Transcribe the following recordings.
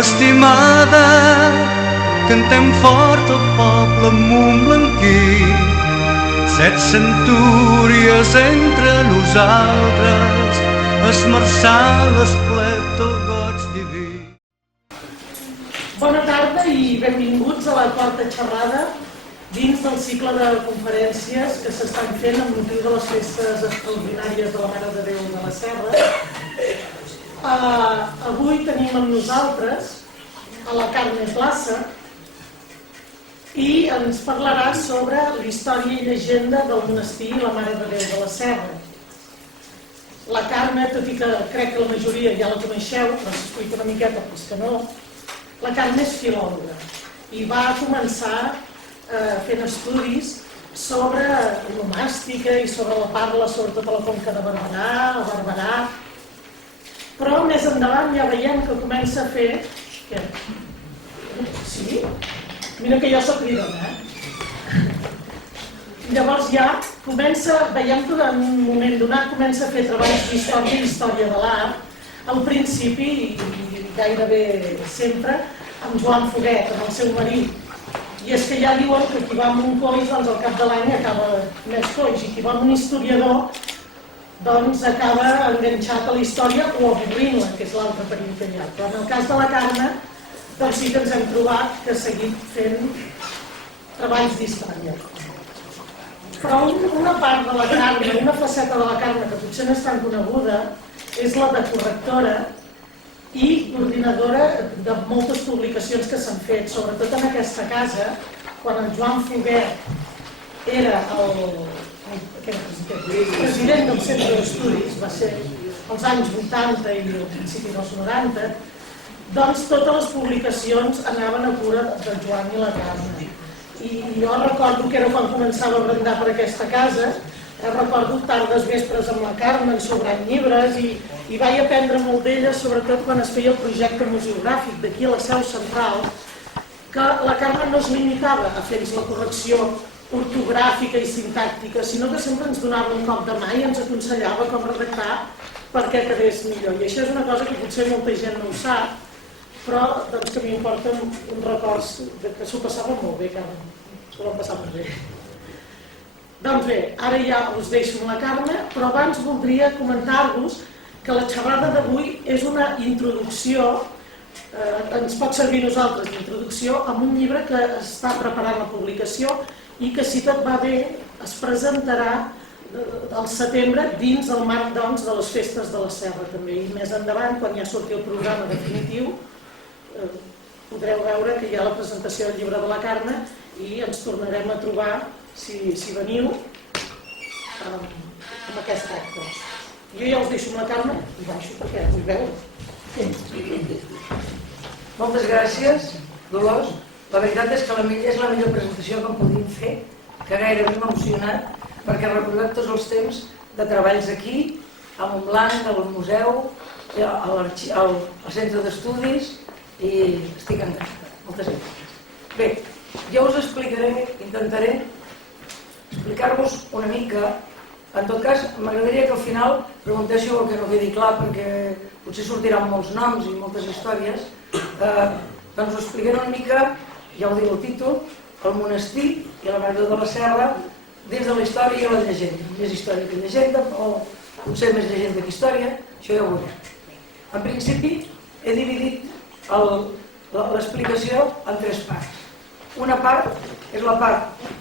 estimada, cantem fort el poble montblanquí. 7 centúries entre nosaltres, esmerçar l'esplet del goig diví. Bona tarda i benvinguts a la quarta xerrada dins del cicle de conferències que s'estan fent amb motiu de les festes extraordinàries de la Mare de Déu de la Serra. Avui tenim amb nosaltres a la Carme Plaça i ens parlarà sobre la història i llegenda del monestir i la Mare de Déu de la Serra. La Carme, tot i que crec que la majoria ja la coneixeu, però s'explica una miqueta pels que no, la Carme és filòloga i va començar fent estudis sobre l'omàstica i sobre la parla, sobretot a la conca de Barberà, a Barberà, però més endavant ja veiem que comença a fer... Què? Sí? Mira que jo soc cridona, Llavors ja veiem que en un moment donat comença a fer treballs d'història i història de l'art, al principi, i gairebé sempre, amb Joan Foguet, amb el seu marit. I és que ja diuen que qui va amb un coix, doncs al cap de l'any acaba més coix, i qui va amb un historiador, doncs acaba enganxat a la història o avorrint-la, que és l'altre perill que hi ha. Però en el cas de la Carme, doncs sí que ens hem trobat que ha seguit fent treballs d'història. Però una part de la Carme, una faceta de la Carme que potser no és tan coneguda, és la de correctora i coordinadora de moltes publicacions que s'han fet, sobretot en aquesta casa, quan en Joan Foguet era el president del Centre d'Estudis, va ser als anys 80 i al principi dels 90, doncs totes les publicacions anaven a cura del Joan i la Carme. I jo recordo que era quan començava a brandar per aquesta casa, recordo tardes vespres amb la Carme sobrant llibres i vaig aprendre molt d'ella, sobretot quan es feia el projecte museogràfic d'aquí a la seu central, que la Carme no es limitava a fer-nos la correcció ortogràfica i sintàctica, sinó que sempre ens donava un cop de mà i ens aconsellava com redactar perquè quedés millor. I això és una cosa que potser molta gent no ho sap, però que a mi em porta un record que s'ho passava molt bé, Carme. S'ho vam passar molt bé. Doncs bé, ara ja us deixo amb la Carme, però abans voldria comentar-vos que la xerrada d'avui és una introducció, ens pot servir a nosaltres d'introducció, amb un llibre que està preparant la publicació i que, si tot va bé, es presentarà al setembre dins el marc doncs, de les festes de la Serra també. I més endavant, quan ja surti el programa definitiu, podreu veure que hi ha la presentació del llibre de la Carme i ens tornarem a trobar, si veniu, amb aquest acte. Jo ja us deixo amb la Carme i baixo perquè vull veure. Moltes gràcies, Dolors. La veritat és que és la millor presentació que em podíem fer, que gairebé m'ha emocionat, perquè he recordat tots els temps de treballs aquí, a Montblanc, al museu, al centre d'estudis, i estic encantada. Moltes gràcies. Bé, jo us explicaré, intentaré explicar-vos una mica. En tot cas, m'agradaria que al final preguntéssiu el que no quedi clar, perquè potser sortiran molts noms i moltes històries. Doncs us explicaré una mica, ja ho diu el títol, el monestir i la Mare de Déu de la Serra dins de la història i la llegenda. Més història que llegenda, o potser més llegenda que història, això ja ho veurem. En principi, he dividit l'explicació en 3 parts. Una part és la part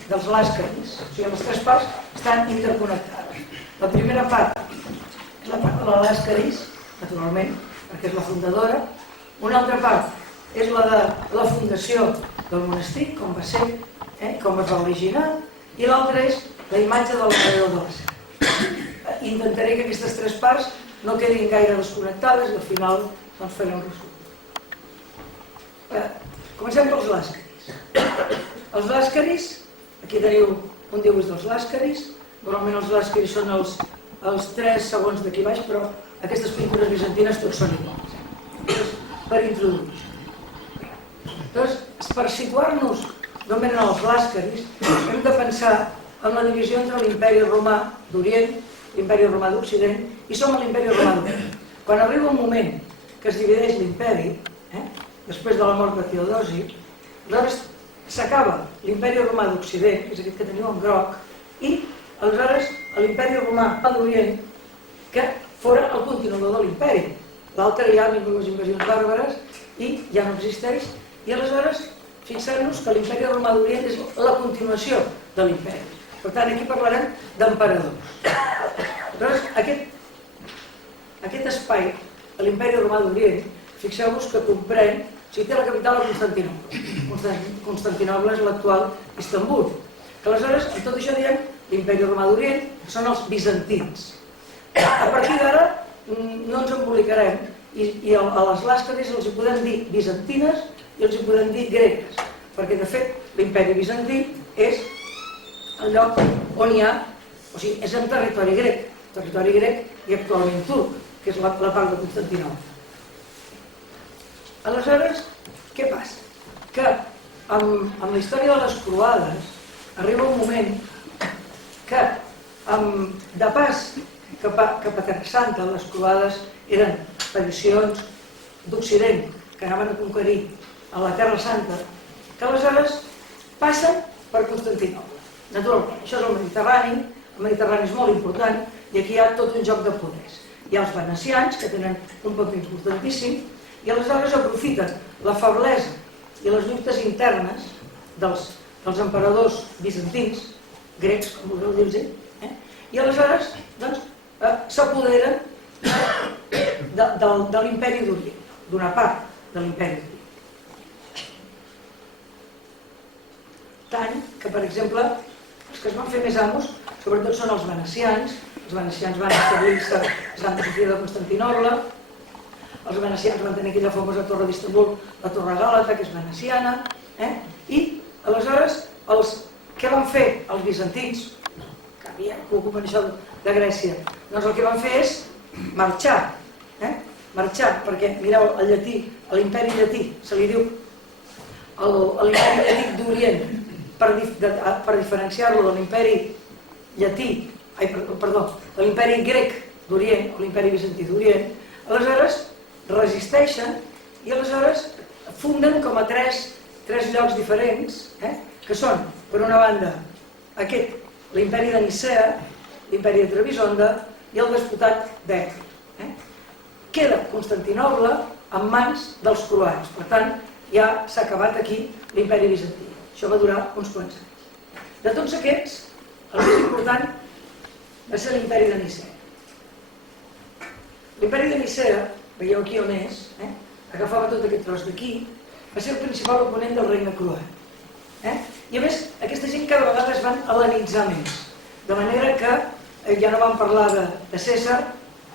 dels làscaris, o sigui, les 3 parts estan interconnectades. La primera part és la part de la làscaris, naturalment, perquè és la fundadora. Una altra part és la de la fundació del monestir, com va ser, com es va originar, i l'altra és la imatge de la Mare de Déu de la Serra. Intentaré que aquestes 3 parts no quedin gaire desconnectades i al final doncs farem un resum. Comencem pels làscaris. Els làscaris, aquí teniu un dibuix dels làscaris. Normalment els làscaris són els 3 segons d'aquí baix, però aquestes pintures bizantines tots són iguals. Per introduir. Doncs, per situar-nos d'on venen els làscaris, hem de pensar en la divisió entre l'imperi romà d'Orient, l'imperi romà d'Occident, i som a l'imperi romà d'Orient. Quan arriba un moment que es divideix l'imperi, després de la mort de Teodosi, aleshores s'acaba l'imperi romà d'Occident, que és aquest que teniu en groc, i aleshores l'imperi romà d'Orient, que fora el continuador de l'imperi. L'altre ja han vingut les invasions bàrbares i ja no existeix, i aleshores fixem-nos que l'imperi romà d'Orient és la continuació de l'imperi. Per tant, aquí parlarem d'emperadors. Aleshores, aquest espai, l'imperi romà d'Orient, fixeu-vos que comprèn, o sigui, té la capital a Constantinoble. Constantinoble és l'actual Istanbul. Que aleshores, amb tot això diem l'imperi romà d'Orient, són els bizantins. A partir d'ara no ens embolicarem i a les làscaris els hi podem dir bizantines i els hi podem dir gregues, perquè de fet l'imperi bizantí és el lloc on hi ha, o sigui, és en territori grec i actualment turc, que és la part de Constantinoble. Aleshores, què passa? Que amb la història de les croades arriba un moment que de pas cap a Terra Santa, les croades eren expedicions d'Occident que anaven a conquerir a la Terra Santa, que aleshores passen per Constantinoble. Naturalment, això és el Mediterrani és molt important i aquí hi ha tot un joc de poders. Hi ha els venecians, que tenen un paper importantíssim, i aleshores aprofiten la feblesa i les lluites internes dels emperadors bizantins, grecs, com vulgueu dir-los, i aleshores s'apoderen de l'imperi d'Orient, d'una part de l'imperi d'Orient. Tant que, per exemple, els que es van fer més amos, sobretot són els venecians van establir-se a Santa Sofia de Constantinoble, els venecians van tenir aquella famosa torre d'Istanbul, la torre Gàlata, que és veneciana, i aleshores què van fer els bizantins, que ocupen això de Grècia? Doncs el que van fer és marxar, perquè, mireu, el llatí, a l'imperi llatí se li diu l'imperi llatí d'Orient, per diferenciar-lo de l'imperi llatí, de l'imperi grec d'Orient, o l'imperi bizantí d'Orient, aleshores resisteixen i aleshores funden com a tres llocs diferents, que són, per una banda, l'imperi de Nicea, l'imperi de Trebisonda i el despotat d'Èfir. Queda Constantinoble en mans dels croats, per tant, ja s'ha acabat aquí l'imperi bizantí. Això va durar uns quants anys. De tots aquests, el més important va ser l'imperi de Nicea. L'imperi de Nicea, veieu aquí on és, agafava tot aquest tros d'aquí, va ser el principal oponent del regne croat. I a més, aquesta gent cada vegada es van hel·lenitzar més, de manera que ja no van parlar de Cèsar,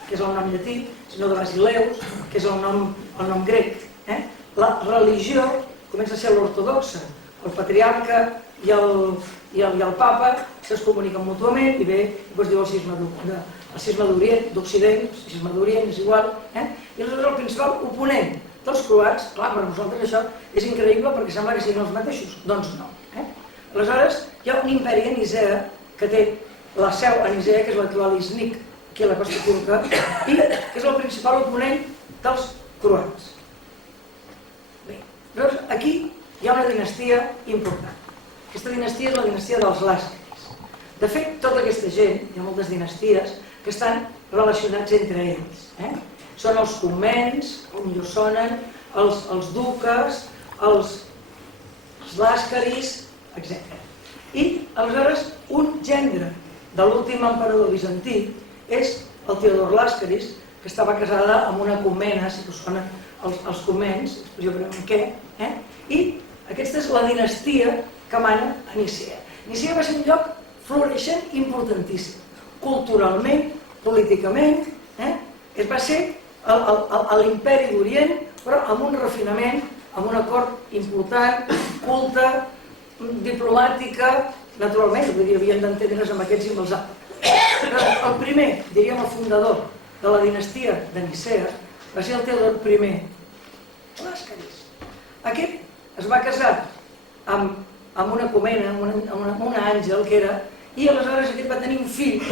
que és el nom llatí, sinó de Basileus, que és el nom grec. La religió comença a ser l'ortodoxa, el patriarca i el papa es comuniquen mútuament i bé, es diu el cisma d'Orient, d'Occident, el cisma d'Orient és igual, i aleshores el principal oponent dels croats, clar, per nosaltres això és increïble perquè sembla que siguin els mateixos, doncs no. Aleshores hi ha un imperi a Nicea que té la seu a Nicea, que és l'actual Iznik, aquí a la costa turca, i que és el principal oponent dels croats. Bé, llavors aquí hi ha una dinastia important. Aquesta dinastia és la dinastia dels làscaris. De fet, tota aquesta gent, hi ha moltes dinasties, que estan relacionats entre ells. Són els comnens, com millor sonen, els duques, els làscaris, etc. I, aleshores, un gendre de l'últim emperador bizantí és el Teodor Làscaris, que estava casada amb una comnena, si us sonen els comnens, expressió per en què, i aquesta és la dinastia que mana a Nicea. Nicea va ser un lloc floreixent importantíssim, culturalment, políticament, va ser l'imperi d'Orient, però amb un refinament, amb una cort important, culta, diplomàtica, naturalment, vull dir, havien d'entendre's amb aquests i amb els altres. El primer, diríem el fundador de la dinastia de Nicea, va ser el Teodor I Làscaris. Aquest es va casar amb una comnena, amb una àngel que era, i aleshores aquest va tenir un fill,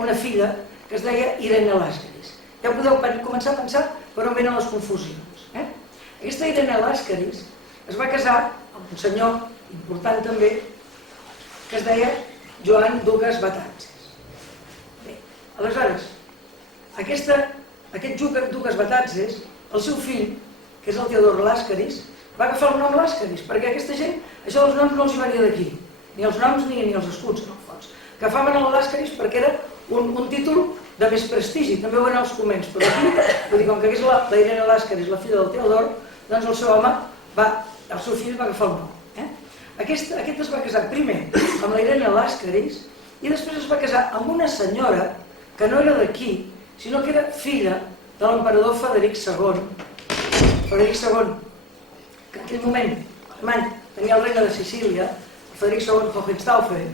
una filla, que es deia Irene Làscaris. Ja podeu començar a pensar per on venen les confusions. Aquesta Irene Làscaris es va casar amb un senyor important també, que es deia Joan Dugas Betances. Bé, aleshores, aquest Dugas Betances, el seu fill, que és el Teodor Làscaris, va agafar el nom Làscaris, perquè aquesta gent, això dels noms no els hi venia d'aquí, ni els noms ni els escuts, en el fons. Agafaven el Làscaris perquè era un títol de més prestigi, també ho eren els coments, però aquí, vull dir, com que és la Irene Làscaris, la filla del Teodor, doncs el seu home, el seu fill va agafar el nom. Aquest es va casar primer amb la Irene Làscaris i després es va casar amb una senyora que no era d'aquí, sinó que era filla de l'emperador Frederic II. Frederic II, que en aquell moment alemany tenia el regne de Sicília, Frederic II Hohenstaufen,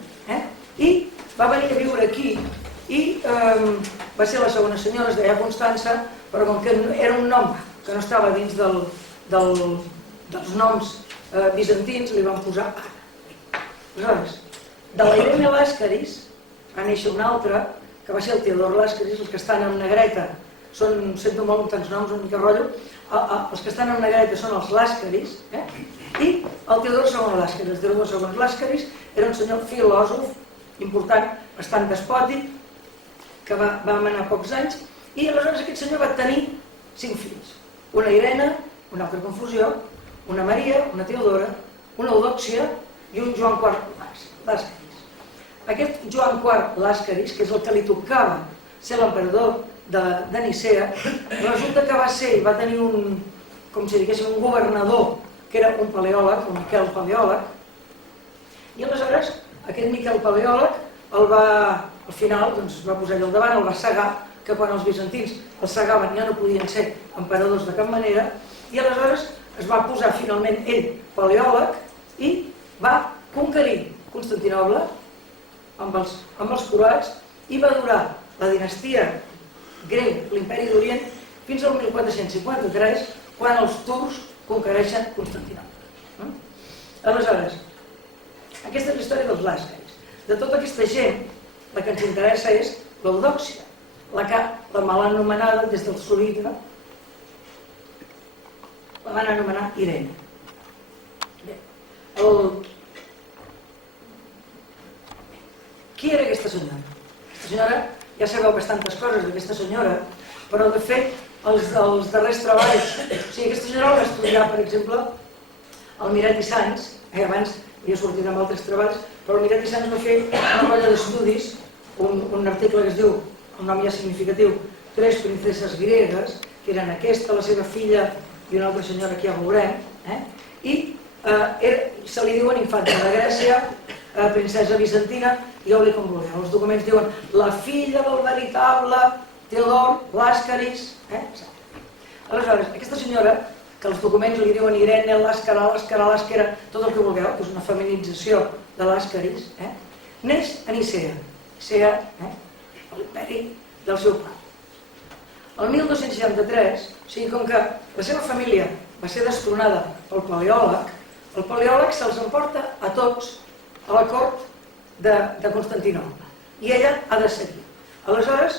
i va venir a viure aquí i va ser la segona senyora, es deia Constança, però com que era un nom que no estava dins dels noms bizantins, li van posar Anna. Aleshores, de la Irene Làscaris va néixer una altra, que va ser el Teodor Làscaris. Els que estan en negreta són, sento molt tants noms, una mica rotllo, els que estan en negreta són els Làscaris, i el Teodor II Làscaris. El Teodor II Làscaris era un senyor filòsof important, bastant despòtic, que va manar pocs anys, i aleshores aquest senyor va tenir 5 fills. Una Irene, una altra confusió, una Maria, una Teodora, una Eudòxia i un Joan IV Làscaris. Aquest Joan IV Làscaris, que és el que li tocava ser l'emperador de Nicea, resulta que va tenir un governador que era un paleòleg, un Miquel Paleòleg, i aleshores aquest Miquel Paleòleg al final va posar allò al davant, el va cegar, que quan els bizantins el cegaven ja no podien ser emperadors de cap manera, i aleshores es va posar finalment ell paleòleg i va conquerir Constantinoble amb els croats i va durar la dinastia grega, l'imperi d'Orient, fins al 1453, quan els turcs conquereixen Constantinoble. Aleshores, aquesta és la història dels Làscaris. De tota aquesta gent, la que ens interessa és l'Eudòxia, la mal anomenada des del Sorita, la van anomenar Irene. Qui era aquesta senyora? Aquesta senyora, ja sabeu bastantes coses d'aquesta senyora, però de fet els darrers treballs, aquesta senyora va estudiar, per exemple, el Miret i Sans, abans havia sortit amb altres treballs, però el Miret i Sans va fer una colla d'estudis, un article que es diu, el nom ja significatiu, 3 princeses gregues, que eren aquesta, la seva filla i una altra senyora que ja veurem, i se li diuen infanta de Grècia, princesa bizantina, digueu-li com vulgueu. Els documents diuen la filla del veritable Teodor Làscaris. Aleshores, aquesta senyora, que els documents li diuen Irene, Làscara, tot el que vulgueu, que és una feminització de Làscaris, neix a Nicea, l'imperi del seu pare. El 1263, o sigui, com que la seva família va ser destronada pel paleòleg, el paleòleg se'ls emporta a tots a la cort de Constantinoble i ella ha de seguir. Aleshores,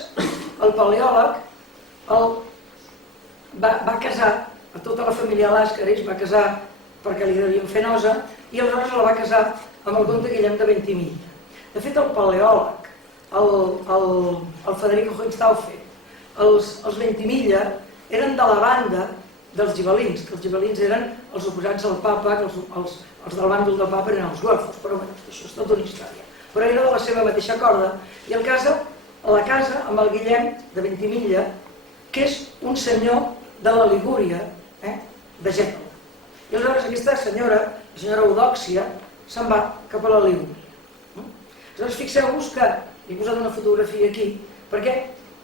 el paleòleg va casar a tota la família Làscaris, va casar perquè li devien fer nosa, i aleshores la va casar amb el comte Guillem de Ventimiglia. De fet, el paleòleg, el Frederic Hohenstaufen, els Ventimiglia eren de la banda dels gibel·lins, que els gibel·lins eren els oposats al papa, que els del bàndol del papa eren els güelfos, però bé, això és tota una història. Però era de la seva mateixa corda, i la casa amb el Guillem de Ventimiglia, que és un senyor de la Ligúria, de Gènova. I aleshores aquesta senyora, la senyora Eudòxia, se'n va cap a la Ligúria. Aleshores fixeu-vos que he posat una fotografia aquí, perquè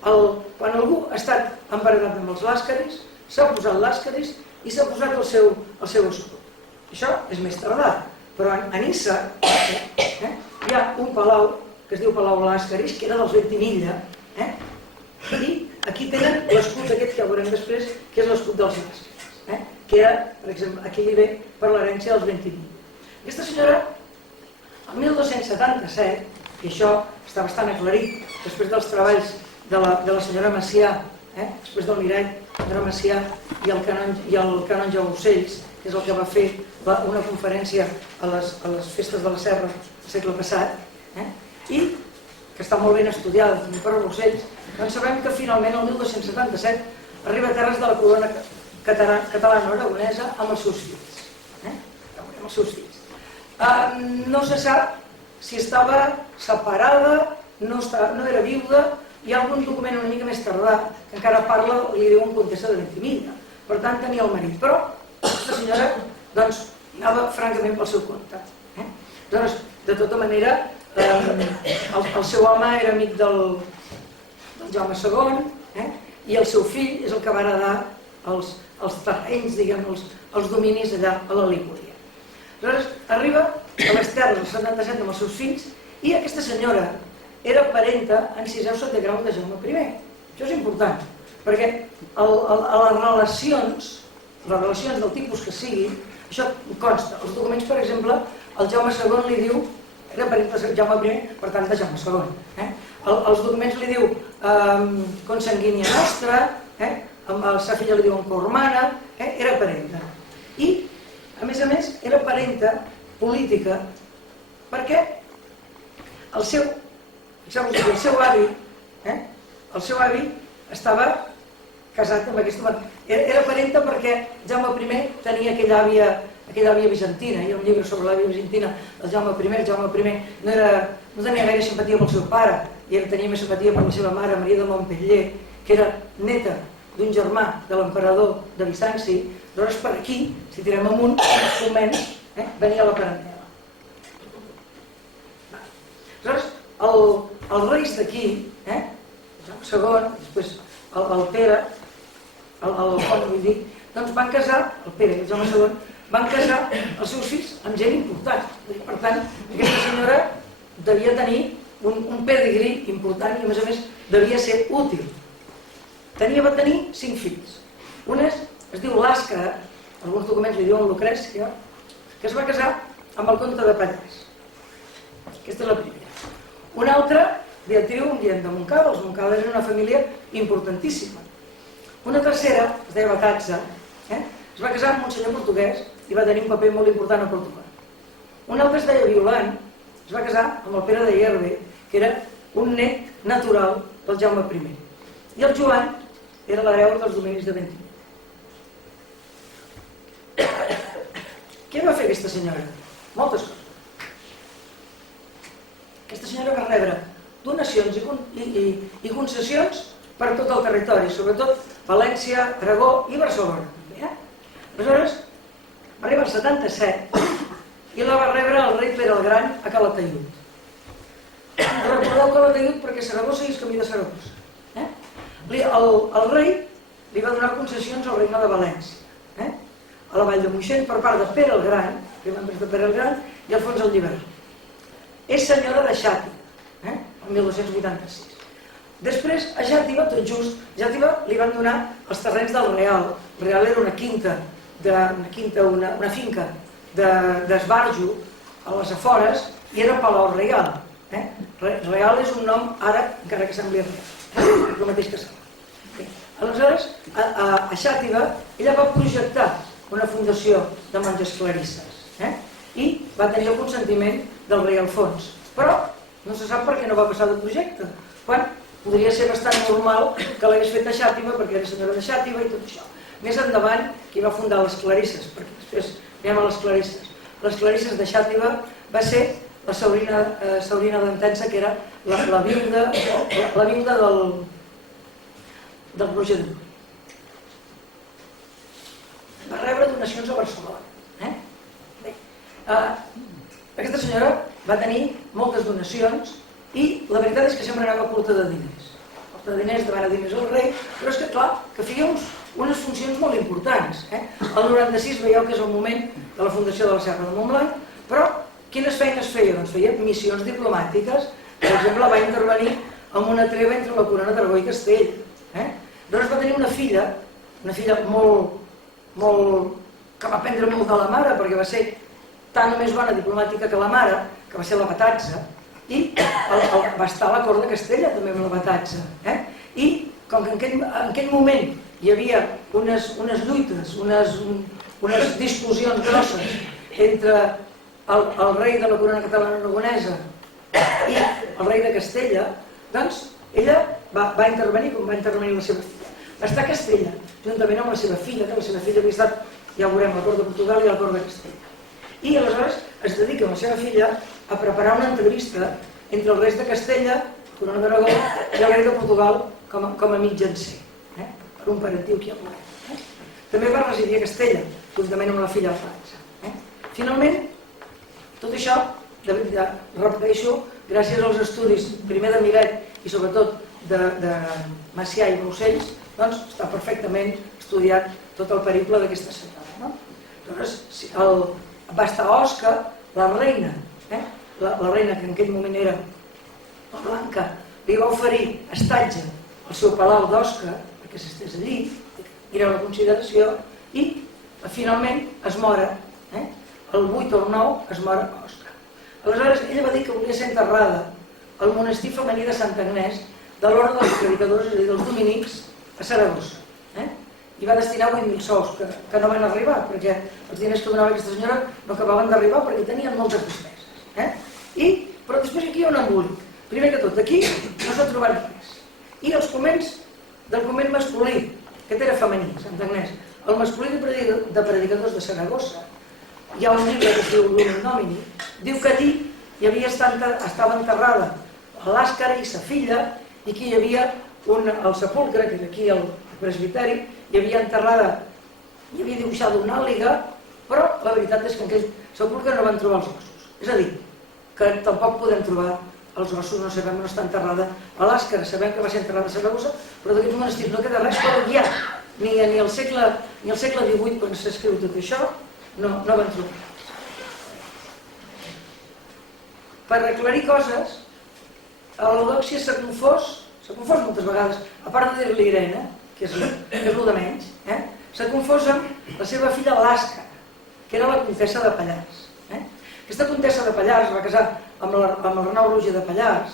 quan algú ha estat emparentat amb els Làscaris, s'ha posat Làscaris i s'ha posat el seu escut. Això és més tardà, però a Niça hi ha un palau que es diu Palau Làscaris, que era dels Ventimiglia, i aquí tenen l'escut aquest que ja veurem després, que és l'escut dels Làscaris, que era, per exemple, aquí li ve per l'herència dels Ventimiglia. Aquesta senyora, el 1277, i això està bastant aclarit després dels treballs de la senyora Macià, després del Miret Andreu Macià i el canonge Aucells, que és el que va fer una conferència a les festes de la Serra el segle passat, i que està molt ben estudiada per Aucells, doncs sabem que finalment el 1277 arriba a terres de la corona catalana-aragonesa amb els seus fills. Amb els seus fills. No se sap si estava separada, no era viuda. Hi ha algun document una mica més tardà que encara parla, li diuen comtessa de Ventimiglia. Per tant, tenia el marit. Però aquesta senyora anava francament pel seu compte. Doncs, de tota manera, el seu home era amic del Jaume II i el seu fill és el que va heredar els terrenys, diguem, els dominis allà a la Líguria. Aleshores, arriba a les terres del 77 amb els seus fills i aquesta senyora era parenta en 6è o 7è grau de Jaume I. Això és important, perquè les relacions del tipus que siguin, això consta. Els documents, per exemple, el Jaume II li diu, era parenta de Jaume I, per tant de Jaume II. Els documents li diu consanguínia nostra, a la seva filla li diuen cormana, era parenta. I, a més, era parenta política perquè el seu avi estava casat amb aquesta dona. Era parenta perquè Jaume I tenia aquella àvia bizantina. Hi ha un llibre sobre l'àvia bizantina del Jaume I. El Jaume I no tenia gaire simpatia pel seu pare i tenia més simpatia per la seva mare, Maria de Montpellier, que era neta d'un germà de l'emperador de Bizanci. Llavors, per aquí, si tirem amunt, els convents, venia la parentela. Aleshores, els reis d'aquí, Jaume II, després el Pere, doncs van casar, el Pere i el Jaume II, van casar els seus fills amb gent important. Per tant, aquesta senyora devia tenir un pedigrí important i, a més, devia ser útil. Va tenir 5 fills. Un es diu Làscara, alguns documents li diuen Lucrècia, que es va casar amb el comte de Pallars. Aquesta és la primera. Una altra, Beatriu, de Montcada. Els Montcada eren una família importantíssima. Una tercera, es deia Batazza, es va casar amb un senyor portuguès i va tenir un paper molt important a Portugal. Una altra es deia Violant, es va casar amb el Pere de Hierve, que era un net natural del Jaume I. I el Joan era l'hereu dels dominis de Ventimiglia. Què va fer aquesta senyora? Moltes coses. Aquesta senyora va rebre donacions i concessions per tot el territori, sobretot València, Aragó i Barcelona. Aleshores, va arribar el 77 i la va rebre el rei Pere el Gran a Calataiud. Recordeu Calataiud perquè Saragossa és camí de Saragossa. El rei li va donar concessions al regne de València, a la vall de Moixent, per part de Pere el Gran, i Alfons el Llibert. És senyora de Xàtiva, el 1286. Després, a Xàtiva, tot just, li van donar els terrenys del Real. El Real era una finca d'esbarjo a les afores i era Palau Reial. Real és un nom àrab, encara que sembli real, el mateix que sembla. Aleshores, a Xàtiva, ella va projectar una fundació de monges clarisses i va tenir el consentiment del rei Alfons. Però no se sap per què no va passar de projecte, quan podria ser bastant normal que l'hagués fet a Xàtiva, perquè era senyora de Xàtiva i tot això. Més endavant, qui va fundar les clarisses, perquè després anem a les clarisses. Les clarisses de Xàtiva va ser la Saurina d'Entença, que era la viuda del Roger de Montgrí. Va rebre donacions a Barcelona. Aquesta senyora va tenir moltes donacions i la veritat és que sempre anava curta de diners. Curta de diners, demana diners al rei, però és que clar, que feia unes funcions molt importants. El 96 veieu que és el moment de la fundació de la Serra de Montblanc, però quines feines feia? Doncs feia missions diplomàtiques. Per exemple, va intervenir en una treva entre la corona d'Aragó i Castell. Llavors va tenir una filla que va aprendre molt de la mare, perquè va ser tan o més bona diplomàtica que la mare, que va ser la Batazza, i va estar a la cort de Castella també amb la Batazza. I com que en aquell moment hi havia unes lluites, unes discussions grosses entre el rei de la corona catalana aragonesa i el rei de Castella, doncs ella va intervenir com va intervenir la seva filla. Està a Castella, juntament amb la seva filla, que la seva filla havia estat, ja ho veurem, a la cort de Portugal i a la cort de Castella. I aleshores es dedica amb la seva filla a preparar una entrevista entre els reis de Castella, corona d'Aragó, i el rei de Portugal com a mitjancer, per un parentiu que hi ha veurem. També va residir a Castella, juntament amb la filla a França. Finalment, tot això, de veritat, repeteixo, gràcies als estudis, primer de Miret i sobretot de Macià i Brussells, doncs està perfectament estudiat tot el periple d'aquesta senyora. Llavors, va estar a Osca, la reina, la reina que en aquell moment era la Blanca, li va oferir estatge al seu palau d'Osca, perquè s'estés allí, era una consideració, i finalment es mora, el 8 o el 9 es mora a Osca. Aleshores, ella va dir que volia ser enterrada al monestir femení de Sant Agnès de l'Orde dels Predicadors, és a dir, dels Dominics, a Saragossa. I va destinar 8.000 sous, que no van arribar, perquè els diners que donava aquesta senyora no acabaven d'arribar perquè tenien moltes despeses. Però després aquí hi ha un embolic. Primer que tot, aquí no s'ha trobat res. I els convents del convent masculí, aquest era femení, Sant Agnès, el masculí de Predicadors de Saragossa, hi ha un llibre que es diu Lumen Domini, diu que allí estava enterrada l'Àscara i sa filla, i aquí hi havia el sepulcre, que era aquí el presbiteri, hi havia enterrada, hi havia dibuixada una àliga, però la veritat és que en aquell sepulcre no van trobar els ossos. És a dir, que tampoc podem trobar els ossos, no sabem on està enterrada a l'Àscara, sabem que va ser enterrada a Saragossa, però d'aquests monestirs no queda res per guiar, ni al segle XVIII, quan s'escriu tot això, no van trobar. Per aclarir coses, a l'Eudòxia s'ha confós moltes vegades, a part de dir-li Irene, que és el de menys, s'ha confós amb la seva filla l'Àscara, que era la comtessa de Pallars. Aquesta comtessa de Pallars va casar amb l'Arnau Roger de Pallars,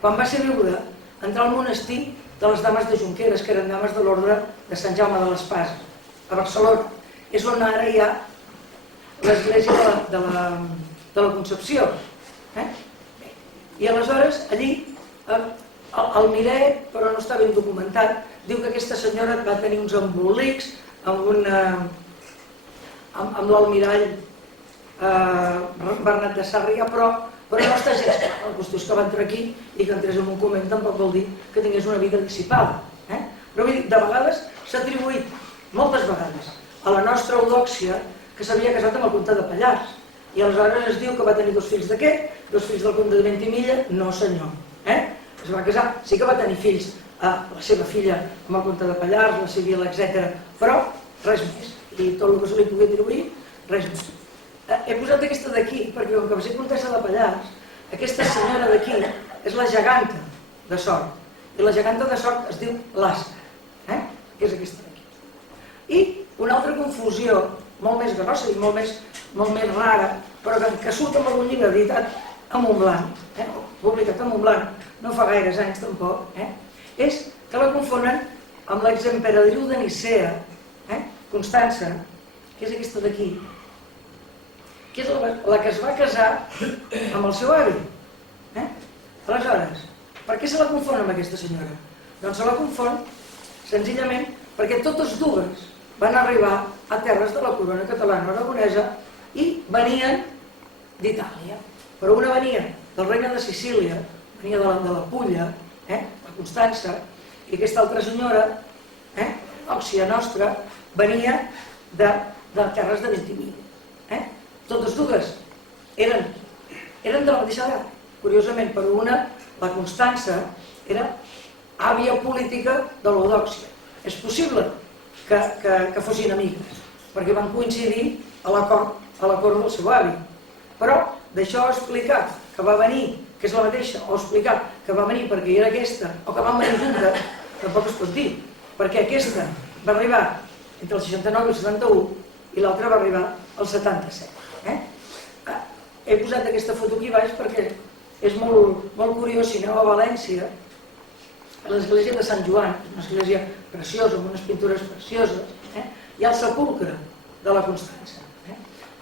quan va ser viuda, entrar al monestir de les dames de Junqueras, que eren dames de l'ordre de Sant Jaume de l'Espasa, a Barcelona. És on ara hi ha l'església de la Concepció. I aleshores, allí, el Miret, però no està ben documentat, diu que aquesta senyora va tenir uns embolics amb l'almirall Bernat de Sarrià, però no està gens clar. La qüestió és que va entrar aquí i que entrés en un convent tampoc vol dir que tingués una vida dissipada. Però de vegades s'ha atribuït, moltes vegades, a la nostra Eudòxia que s'havia casat amb el comte de Pallars. I aleshores es diu que va tenir 2 fills d'aquest, 2 fills del comte de Ventimiglia. No senyor. Es va casar, sí que va tenir fills a la seva filla amb el comte de Pallars, la Sibil·la, etc. Però res més. I tot el que se li pugui atribuir, res més. He posat aquesta d'aquí perquè com que va ser comtessa de Pallars, aquesta senyora d'aquí és la geganta de Sort. I la geganta de Sort es diu l'Àscara, que és aquesta d'aquí. I una altra confusió, molt més grossa i molt més rara, però que surt en algun llibre editat a Montblanc, publicat a Montblanc, no fa gaires anys tampoc, és que la confonen amb l'exemperadriu de Nicea, Constança, que és aquesta d'aquí, que és la que es va casar amb el seu avi. Aleshores, per què se la confon amb aquesta senyora? Doncs se la confon senzillament perquè totes dues van arribar a terres de la corona catalana aragonesa i venien d'Itàlia. Però una venia del regne de Sicília, venia de la Pulla, la Constança, i aquesta altra senyora, l'Òxia nostra, venia de terres de Ventimiglia. Totes dues eren de la mateixa edat, curiosament, però una, la Constança, era àvia política de l'Eudòxia. És possible que fossin amigues, perquè van coincidir a la cort del seu avi. Però d'això a explicar que va venir, que és la mateixa, o explicar que va venir perquè era aquesta, o que van venir juntes, tampoc es pot dir, perquè aquesta va arribar entre el 69 i el 71 i l'altra va arribar al 77. He posat aquesta foto aquí baix perquè és molt curiós. Si aneu a València, a l'església de Sant Joan, una església preciosa, amb unes pintures precioses, hi ha el sepulcre de la Constança.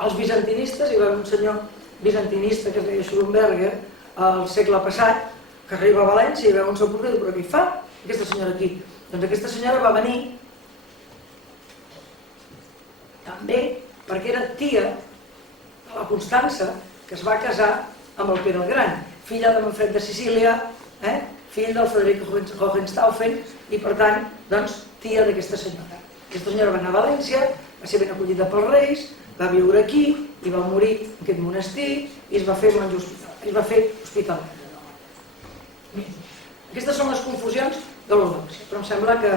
Els bizantinistes, hi va haver un senyor bizantinista que es deia Schlumberger al segle passat, que arriba a València i veu un sepulcre i diu, però què hi fa aquesta senyora aquí? Doncs aquesta senyora va venir també perquè era tia de la Constança, que es va casar amb el Pere el Gran, filla de Manfred de Sicília, fill del Frederic Hohenstaufen, i per tant, doncs, tia d'aquesta senyora. Aquesta senyora va anar a València, va ser ben acollida pels reis, va viure aquí i va morir en aquest monestir i es va fer monjo hospital. Es va fer hospital. Aquestes són les confusions de l'ortodòxia, però em sembla que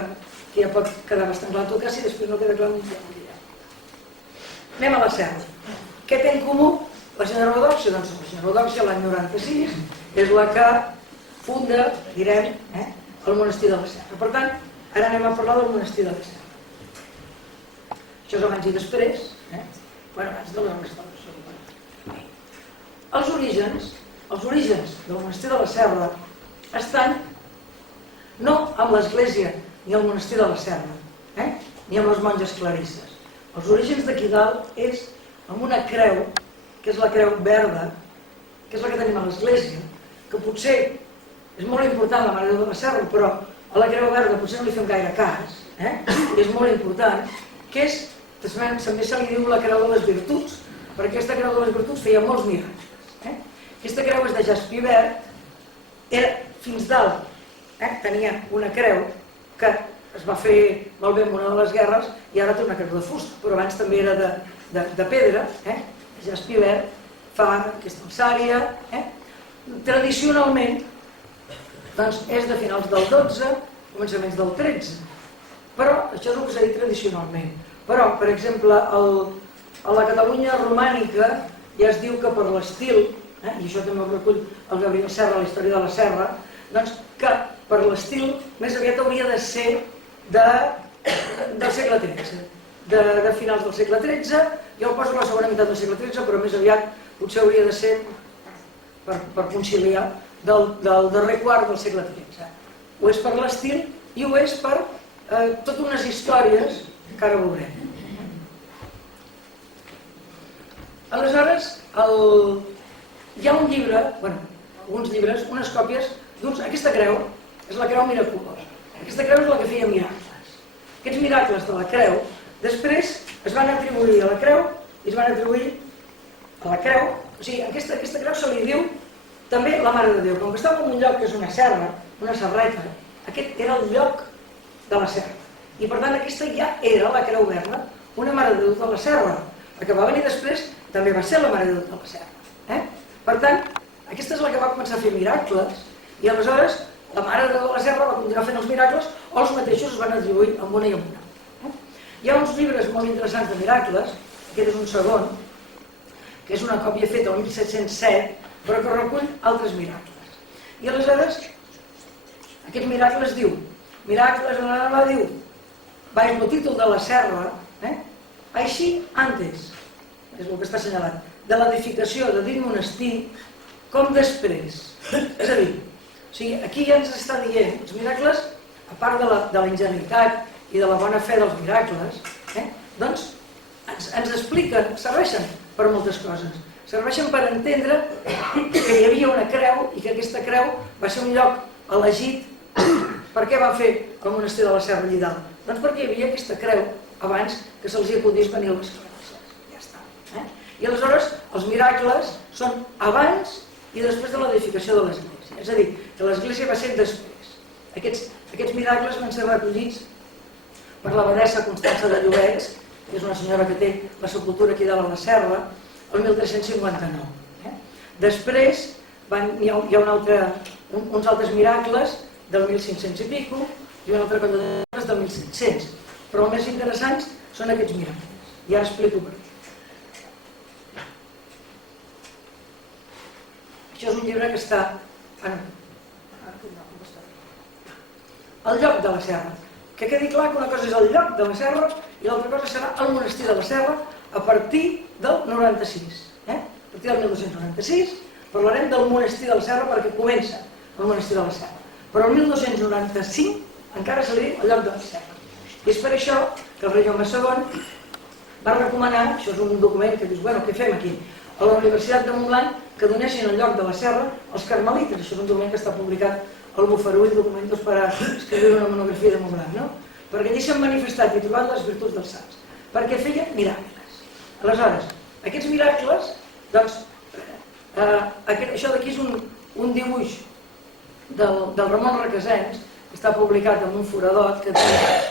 ja pot quedar bastant clar. En tot cas, si després no queda clar, ja ho diré. Anem a la Serra. Què té en comú la senyora ortodòxia? Doncs la senyora ortodòxia, l'any 96, és la que funda, direm, el monestir de la Serra. Per tant, ara anem a parlar del monestir de la Serra. Això és abans i després, abans de la restauració. Els orígens del monestir de la Serra estan no amb l'església ni al monestir de la Serra, ni amb les monges clarisses. Els orígens d'aquí dalt és amb una creu, que és la creu verda, que és la que tenim a l'església, que potser és molt important la Mare de Déu de la Serra, però a la creu verda potser no li fem gaire cas, i és molt important, que és, també se li diu la creu de les virtuts, perquè aquesta creu de les virtuts feia molts miracles. Aquesta creu és de jaspi verd, era fins dalt, tenia una creu que es va fer malbé en una de les guerres i ara té una creu de fusta, però abans també era de pedra, jaspi verd, fa aquesta alçària. Tradicionalment doncs és de finals del 12, començaments del 13, però això és el que s'ha dit tradicionalment. Però, per exemple, a la Catalunya romànica ja es diu que per l'estil, i això també ho recull el Gabriel Serra, la història de la Serra, doncs que per l'estil més aviat hauria de ser del segle XIII, de finals del segle XIII, jo el poso a la segona meitat del segle XIII, però més aviat potser hauria de ser per conciliar del darrer quart del segle XIII. Ho és per l'estil i ho és per totes unes històries que ara veurem. Aleshores, hi ha un llibre, alguns llibres, unes còpies d'uns... Aquesta creu és la creu miraculosa. Aquesta creu és la que feia miracles. Aquests miracles de la creu després es van atribuir a la creu i es van atribuir a la creu. O sigui, aquesta creu se li diu també la Mare de Déu. Com que estava en un lloc que és una serra, una serreta, aquest era el lloc de la serra. I per tant aquesta ja era la creu verda, una Mare de Déu de la Serra. La que va venir després també va ser la Mare de Déu de la Serra. Per tant, aquesta és la que va començar a fer miracles i aleshores la Mare de Déu de la Serra va continuar fent els miracles o els mateixos es van atribuir amb una i amb una. Hi ha uns llibres molt interessants de miracles, aquest és un segon, que és una còpia feta el 1707, però que recull altres miracles. I aleshores, aquest miracle es diu, miracles en la diu, baix el títol de la serra, així antes, és el que està assenyalat, de l'edificació de dit monestir, com després. És a dir, aquí ja ens està dient, els miracles, a part de la ingenuïtat i de la bona fe dels miracles, doncs ens expliquen, serveixen per moltes coses. Serveixen per entendre que hi havia una creu i que aquesta creu va ser un lloc elegit. Per què van fer el monestir de la Serra allà dalt? Doncs perquè hi havia aquesta creu abans que se'ls acudís venir a les classes. Ja està. I aleshores els miracles són abans i després de l'edificació de l'església. És a dir, que l'església va ser després. Aquests miracles van ser recollits per l'abadessa Constança de Llobets, que és una senyora que té la sepultura aquí dalt a la Serra, el 1359. Després hi ha uns altres miracles del 1500 i pico i una altra colla de miracles del 1700. Però els més interessants són aquests miracles. I ara explico per què. Això és un llibre que està al lloc de la Serra. Que quedi clar que una cosa és el lloc de la Serra i l'altra cosa serà el monestir de la Serra a partir del 96. A partir del 1296 parlarem del monestir de la Serra perquè comença el monestir de la Serra. Però el 1295 encara se li diu el lloc de la Serra. I és per això que el rei Jaume II va recomanar, això és un document que dius, bueno, què fem aquí? A la Universitat de Montblanc que donessin el lloc de la serra als carmelites. Això és un document que està publicat al Bofarull, Documentos para escriure una monografia de Montblanc, no? Perquè allí s'han manifestat i trobat les virtuts dels sants, perquè feien miracles. Aleshores, aquests miracles, doncs, això d'aquí és un dibuix del Ramon Requesens, que està publicat en un foradot, que té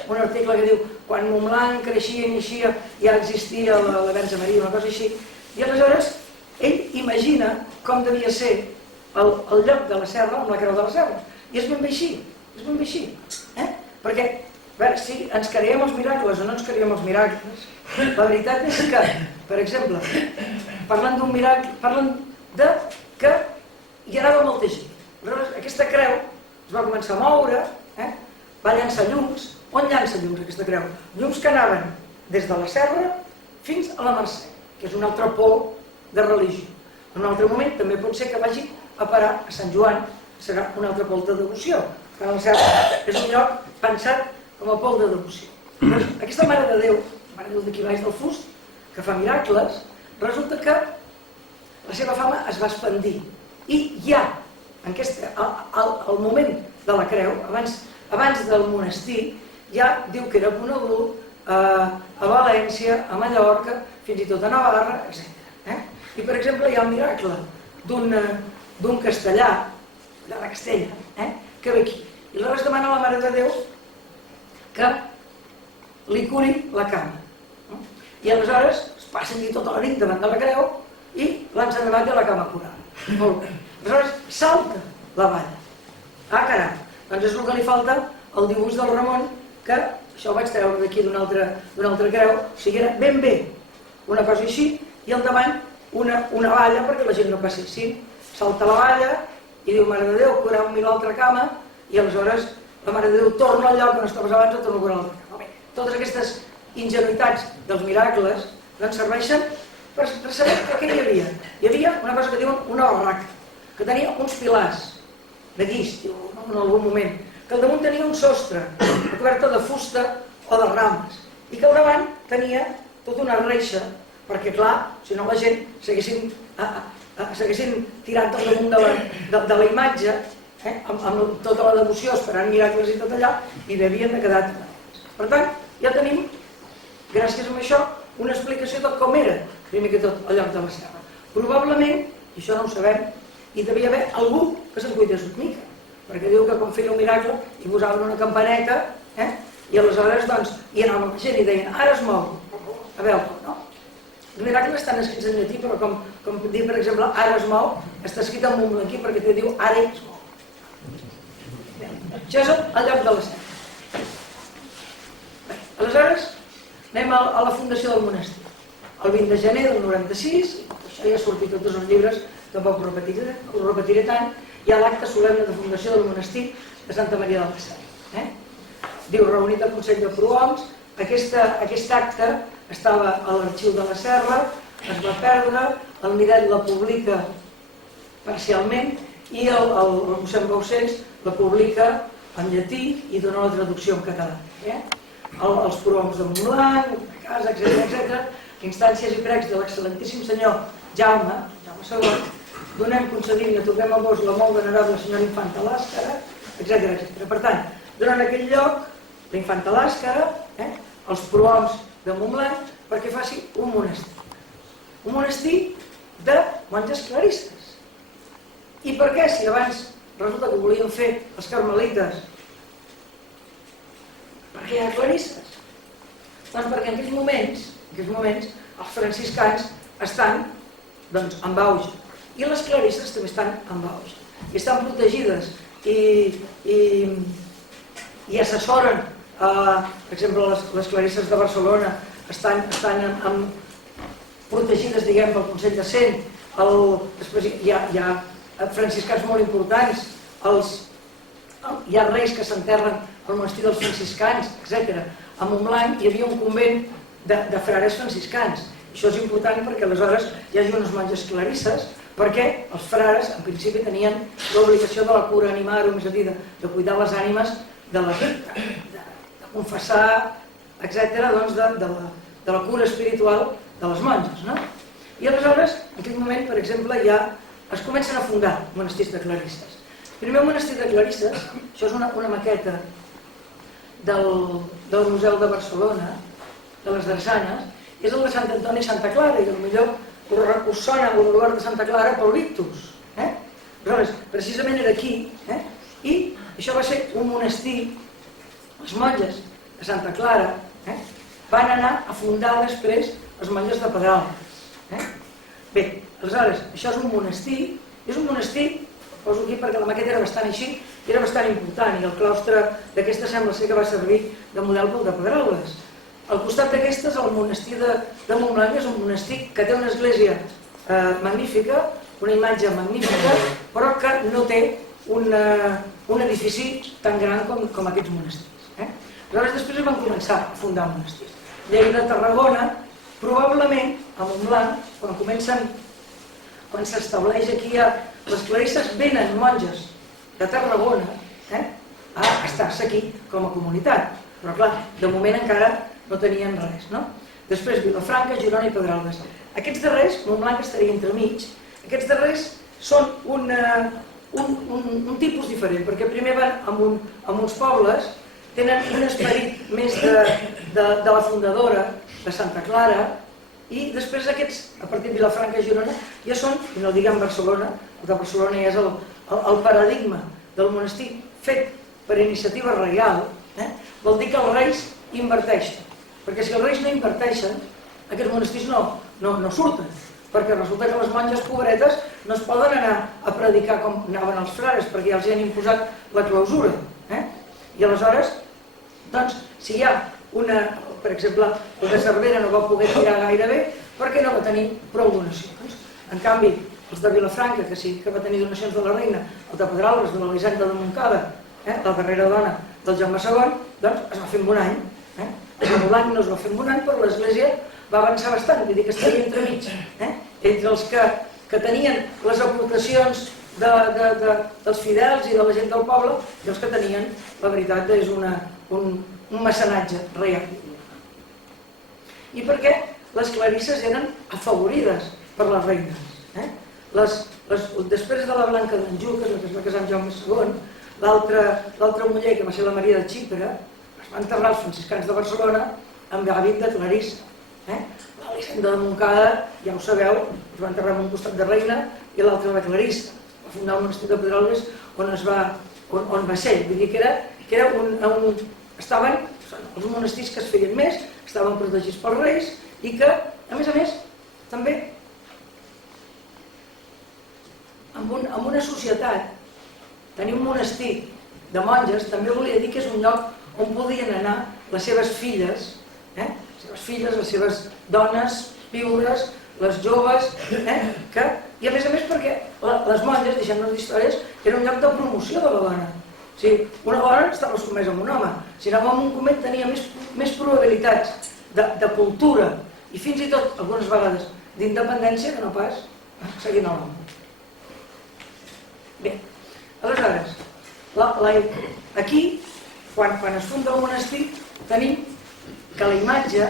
un article que diu quan Montblanc creixia i naixia ja existia la Verge Maria, una cosa així, i aleshores ell imagina com devia ser el lloc de la serra amb la creu de la serra, i és ben bé així, perquè a veure, si ens creiem els miracles o no ens creiem els miracles, la veritat és que, per exemple, parlant d'un miracle, parlen de que hi anava molta gent. Aleshores, aquesta creu es va començar a moure, va llançar llums. On llança llums aquesta creu? Llums que anaven des de la serra fins a la Mercè, que és un altre pol de religió. En un altre moment també pot ser que vagi a parar a Sant Joan, que serà un altre pol de devoció. La serra és un lloc pensat com a pol de devoció. Aquesta Mare de Déu, Mare de Déu d'aquí baix del Fust, que fa miracles, resulta que la seva fama es va expandir. I ja, al moment de la creu, abans del monestir, ja diu que era conegut a València, a Mallorca, fins i tot a Navarra, etc. I, per exemple, hi ha el miracle d'un castellà, de la Castella, que ve aquí. I aleshores demana a la Mare de Déu que li curi la cama. I aleshores es passen tota la nit davant de la creu i l'han endevat i la cama curada. Molt bé. Aleshores salta la valla. Ah, caram, doncs és el que li falta al dibuix del Ramon, que això ho vaig treure d'aquí d'una altra creu, o sigui, era ben bé una cosa així, i al davant una valla perquè la gent no passessin. Salta la valla i diu, Mare de Déu, cureu-me l'altra cama, i aleshores la Mare de Déu torna al lloc on estaves abans i torna a curar l'altra cama. Totes aquestes ingenuïtats dels miracles doncs serveixen per saber què hi havia. Hi havia una cosa que diuen una barraca, que tenia uns pilars de guix, en algun moment, que al damunt tenia un sostre, coberta de fusta o de rames, i que al davant tenia tota una reixa, perquè clar, si no la gent s'haguessin tirat al damunt de la imatge, amb tota la devoció, esperant miracles i tot allà, i bé havien de quedar treballadors. Per tant, ja tenim, gràcies a això, una explicació de com era, primer que tot, el lloc de la serra. Probablement, i això no ho sabem, hi devia haver algú que se'n cuidés una mica, perquè diu que quan feia un miracle hi posaven una campaneta, i aleshores doncs hi anava la gent i deien, ara es mou, a veure, no? Els miracles estan escrits en llatí, però com dir, per exemple, ara es mou, està escrit en montblanquí perquè te diu ara es mou. Això és el lloc de la serra. Aleshores, anem a la fundació del monestir. El 20 de gener del 96, això ja ha sortit tots els llibres, tampoc ho repetiré tant, hi ha l'acte solemne de fundació del monestir de Santa Maria de la Serra. Diu, reunit al Consell de Prohoms, aquest acte estava a l'arxiu de la Serra, es va perdre, el Miret la publica parcialment i el mossèn Baucens la publica en llatí i dona la traducció en català. Els Prohoms de Montblanc, de casa, etc. Instàncies i pregs de l'excel·lentíssim senyor Jaume II, donem, concedim i atorguem a vos la molt venerable senyora Infanta Làscara, etc. Per tant, durant aquell lloc, la Infanta Làscara, els Prohoms de Montblanc, perquè faci un monestir. Un monestir de monges clarisses. I per què, si abans resulta que volien fer els carmelites, per què hi ha clarisses? Doncs perquè en aquells moments, els franciscans estan en auge. I les clarisses també estan en auge. I estan protegides i assessoren, per exemple, les clarisses de Barcelona estan protegides, diguem, pel Consell de Cent. Després hi ha franciscans molt importants, hi ha reis que s'enterren al monestir dels franciscans, etc. A Montblanc hi havia un convent de frares franciscans. Això és important perquè aleshores hi hagi unes monges clarisses, perquè els frares en principi tenien l'obligació de la cura animarum, és a dir, de cuidar les ànimes de la gent, de confessar, etc., de la cura espiritual de les monges. I aleshores, en aquell moment, per exemple, ja es comencen a fundar monestirs de clarisses. El primer monestir de clarisses, això és una maqueta del Museu de Barcelona, de les Drassanes, és el de Sant Antoni i Santa Clara, i potser us sona el lugar de Santa Clara pel Victus. Aleshores, precisament era aquí, i això va ser un monestir. Les monges de Santa Clara van anar a fundar després les monges de Pedralbes. Bé, aleshores, això és un monestir, poso aquí perquè la maqueta era bastant així, i era bastant important, i el claustre d'aquesta sembla ser que va servir de model pel de Pedralbes. Al costat d'aquestes, el monestir de Montblanc és un monestir que té una església magnífica, una imatge magnífica, però que no té un edifici tan gran com aquests monestirs. Aleshores, després es van començar a fundar monestirs. Lleida, Tarragona, probablement a Montblanc, quan s'estableix aquí, les clarisses venen monges de Tarragona a estar-se aquí com a comunitat, però clar, de moment encara no tenien res. Després Vilafranca, Girona i Pedralbes. Aquests darrers, Montblanc estaria entremig, aquests darrers són un tipus diferent, perquè primer van a uns pobles, tenen un esperit més de la fundadora de Santa Clara, i després aquests, a partir de Vilafranca i Girona, ja són, i no diguem Barcelona, el de Barcelona ja és el paradigma del monestir fet per iniciativa reial, vol dir que els reis inverteixen, perquè si els reis no inverteixen, aquests monestirs no surten, perquè resulta que les monges pobretes no es poden anar a predicar com anaven els frares, perquè ja els han imposat la clausura. I aleshores, doncs, si hi ha per exemple, el de Cervera no va poder tirar gaire bé perquè no va tenir prou donacions. En canvi, els de Vilafranca, que sí que va tenir donacions de la reina, el de Pedralbes, de l'Elisenda de Montcada, la darrera dona del Jaume II, doncs es va fer en un any. El Montblanc no es va fer en un any, però l'església va avançar bastant, vull dir que estaria entremig, entre els que tenien les aportacions dels fidels i de la gent del poble, i els que tenien, la veritat, és un mecenatge real. I perquè les clarisses eren afavorides per les reines. Després de la Blanca d'Anjou, que es va casar amb Jaume II, l'altra muller, que va ser la Maria de Xipre, es va enterrar els franciscans de Barcelona amb hàbit de clarissa. L'Elisenda de Montcada, ja ho sabeu, es va enterrar en un costat de reina i l'altre de clarissa. Va fundar un monestir de Pedralbes on va ser. Vull dir que estaven els monestirs que es feien més, estaven protegits pels reis i que, a més, també en una societat tenir un monestir de monges també volia dir que és un lloc on podien anar les seves filles, les seves dones, viudes, les joves, i a més perquè les monges, deixant-nos d'històries, era un lloc de promoció de la dona. Si una dona estava sotmesa amb un home, si anava en un convent tenia més probabilitats de cultura i fins i tot, algunes vegades, d'independència que no pas seguint el home. Bé, aleshores, aquí, quan es funda el monestir, tenim que la imatge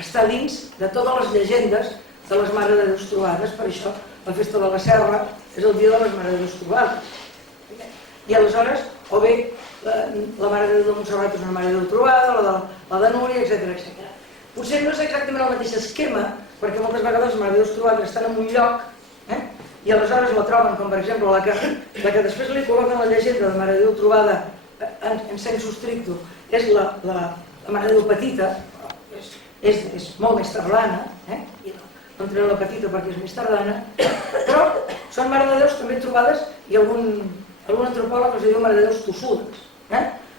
està dins de totes les llegendes de les Mares de Déus trobades, per això la festa de la Serra és el dia de les Mares de Déus trobades. I aleshores, o bé la Mare de Déu de Montserrat és una Mare de Déu trobada, la de Núria, etc. Potser no és exactament el mateix esquema, perquè moltes vegades les Mares de Déu trobades estan en un lloc i aleshores la troben, com per exemple la que després li col·loquen la llegenda de Mare de Déu trobada en sensu stricto, és la Mare de Déu petita, és molt més tardana, i no entraré la petita perquè és més tardana, però són Mare de Déus també trobades i algun antropòleg els diu Mare de Déus tossudes,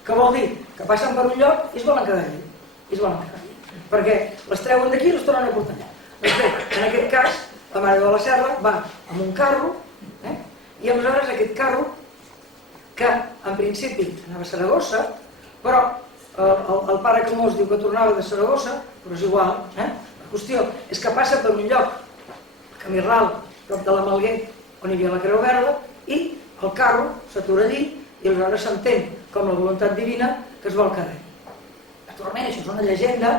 que vol dir que passen per un lloc i es volen quedar allà, perquè les treuen d'aquí i les tornen a portar allà. En aquest cas, la Mare de la Serra va amb un carro, i aleshores aquest carro, que en principi anava a Saragossa, però el pare Camós diu que tornava de Saragossa, però és igual, la qüestió és que passa per un lloc, el Camí Ral, prop de la Malguer, on hi havia la Creu Verda, i el carro s'atura allí i aleshores s'entén com la voluntat divina que es vol quedar. actualment això és una llegenda.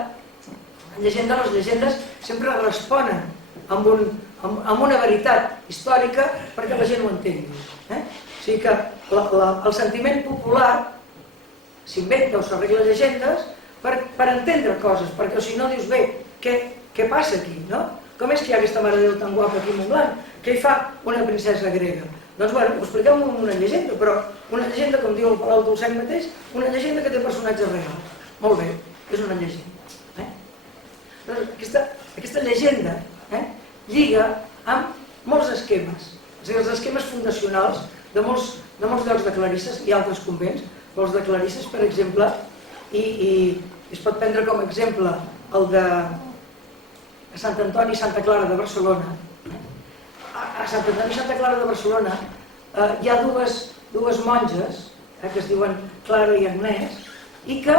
Les llegendes sempre responen amb una veritat històrica perquè la gent ho entengui. O sigui que el sentiment popular s'inventa o s'arregla llegendes per entendre coses, perquè si no dius, bé, què passa aquí, no? Com és que hi ha aquesta Mare de Déu tan guapa aquí a Montblanc? Què hi fa una princesa grega? Doncs, bueno, ho expliqueu amb una llegenda, però una llegenda, com diu el Palau Dolcet mateix, una llegenda que té personatges reals. Molt bé, és una llegenda. Aquesta llegenda lliga amb molts esquemes, és a dir, els esquemes fundacionals de molts llocs de clarisses i altres convents, però els de clarisses, per exemple, i es pot prendre com a exemple el de Sant Antoni i Santa Clara de Barcelona. A Sant Antoni i Santa Clara de Barcelona hi ha dues monges que es diuen Clara i Agnès i que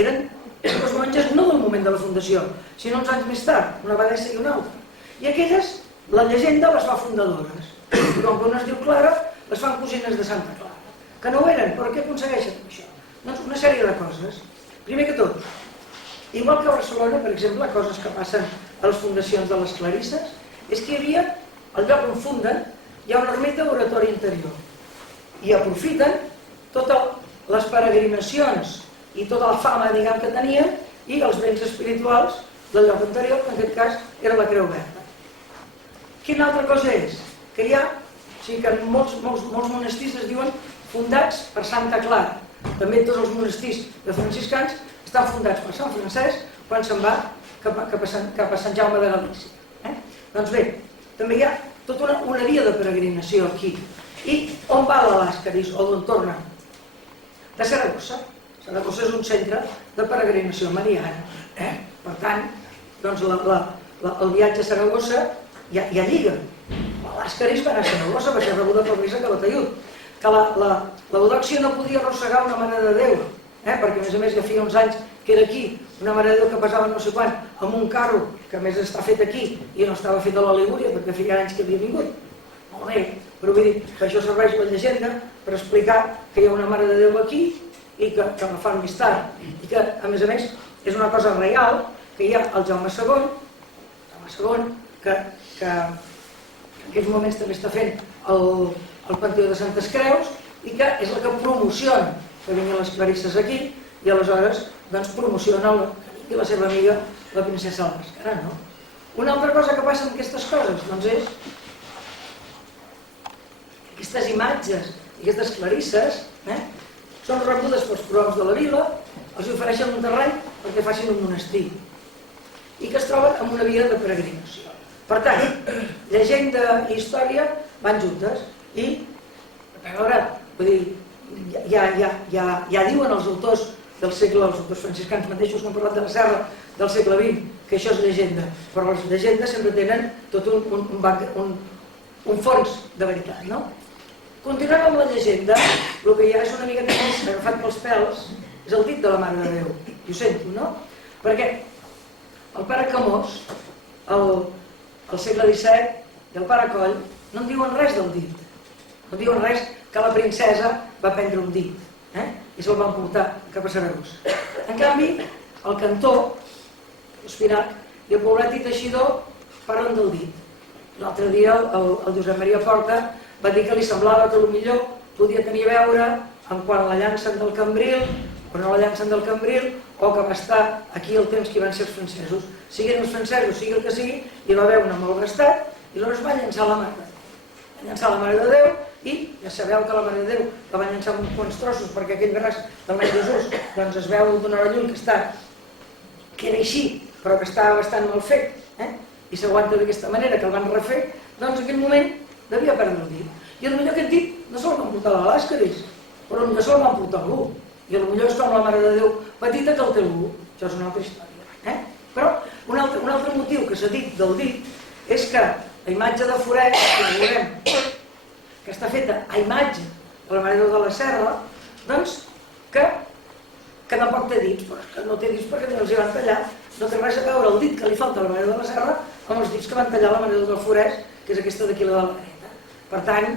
eren dues monges no del moment de la fundació, sinó uns anys més tard, una abadessa i una altra. I aquelles, la llegenda les fa fundadores. I com que una es diu Clara, les fan cosines de Santa Clara. Que no ho eren, però què aconsegueixen amb això? Doncs una sèrie de coses. Primer que tot, igual que a Barcelona, per exemple, coses que passen a les fundacions de les clarisses, és que hi havia, al lloc on funden, hi ha una ermita oratori interior. I aprofiten totes les peregrinacions i tota la fama, diguem, que tenien i els béns espirituals del lloc anterior, que en aquest cas era la Creu Verda. Quina altra cosa és? Que hi ha, o sigui que molts monestirs es diuen fundats per Santa Clara. També tots els monestirs de franciscans estan fundats per Sant Francesc quan se'n va cap a Sant Jaume de Galícia. Doncs bé, també hi ha tota una via de peregrinació aquí. I on va la Làscaris, o d'on torna? De Saragossa. Saragossa és un centre de peregrinació mariana. Per tant, doncs el viatge a Saragossa ja lliga. La Làscaris va anar a Saragossa, va ser rebuda pel Bisbe Calatayud. Que l'Eudòxia no podia arrossegar una Mare de Déu, perquè a més ja feia uns anys que era aquí, una Mare de Déu que pesava no sé quant, amb un carro que a més està fet aquí i no estava fet a la Ligúria perquè feia anys que havia vingut. Molt bé, però vull dir que això serveix la llegenda per explicar que hi ha una Mare de Déu aquí i que la fan més tard. I que a més és una cosa real, que hi ha el Jaume II, que en aquests moments també està fent el Panteó de Santes Creus i que és la que promociona que vinguin les clarisses aquí i aleshores doncs promociona i la seva amiga la princesa Làscara, no? Una altra cosa que passa amb aquestes coses doncs és aquestes imatges i aquestes clarisses són rebudes pels prohoms de la vila, els ofereixen un terreny perquè facin un monestir i que es troben en una via de peregrinació. Per tant, llegenda i història van juntes. I, a veure, vull dir, ja diuen els autors del segle, els autors franciscans mateixos que han parlat de la serra del segle XX, que això és llegenda, però les llegendes sempre tenen tot un fons de veritat, no? Continuant amb la llegenda, el que ja és una mica més agafat pels pèls és el dit de la Mare de Déu, i ho sento, no? Perquè el pare Camós, al segle XVII, i el pare Coll no en diuen res del dit. No diuen res que la princesa va prendre un dit i se'l van portar cap a Saragossa. En canvi, el cantor, l'Espinac i el Poblet i Teixidor parlen del dit. L'altre dia el Josep Maria Porta va dir que li semblava que potser podia tenir a veure amb quan la llancen del Cambril o no la llancen del Cambril o que va estar aquí el temps que van ser els francesos. Siguin els francesos, sigui el que sigui, hi va haver un malbrestat i llavors va llançar la Mare de Déu. Va llançar la Mare de Déu i ja sabeu que la Mare de Déu la van llançar amb uns quants trossos perquè aquell braç del Nen Jesús doncs es veu d'una hora lluny que era així però que estava bastant mal fet i s'aguanta d'aquesta manera que el van refer, doncs en aquell moment devia perdre el dit. I potser aquest dit no se'l van portar a la Làscaris, però potser se'l van portar a algú. I potser és com la Mare de Déu petita que el té algú. Això és una altra història. Però un altre motiu que s'ha dit del dit és que la imatge de Foret, que veurem, que està feta a imatge de la Mare de Déu de la Serra, doncs que tampoc té dits, però que no té dits perquè els hi van tallar. No té res a veure el dit que li falta a la Mare de Déu de la Serra amb els dits que van tallar la Mare de Déu del Forès, que és aquesta d'aquí la de la dreta. Per tant,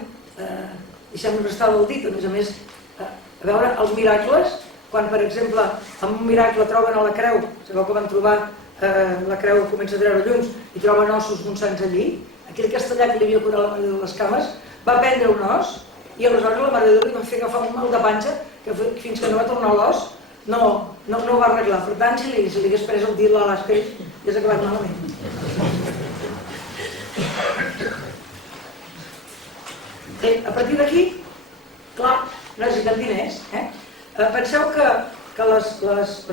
deixem-nos estar del dit, a més, a veure, els miracles quan, per exemple, amb un miracle troben a la creu, sabeu que van trobar la creu, comença a treure llums, i troben ossos d'uns sants allí, aquell castellà que li havia curat les cames, va prendre un os, i aleshores la Mare de Déu li va fer agafar un mal de panxa, que fins que no va tornar l'os, no ho va arreglar. Per tant, si li hagués pres el dit a l'Àsper, hauria acabat malament. A partir d'aquí, clar, necessiten diners. Penseu que les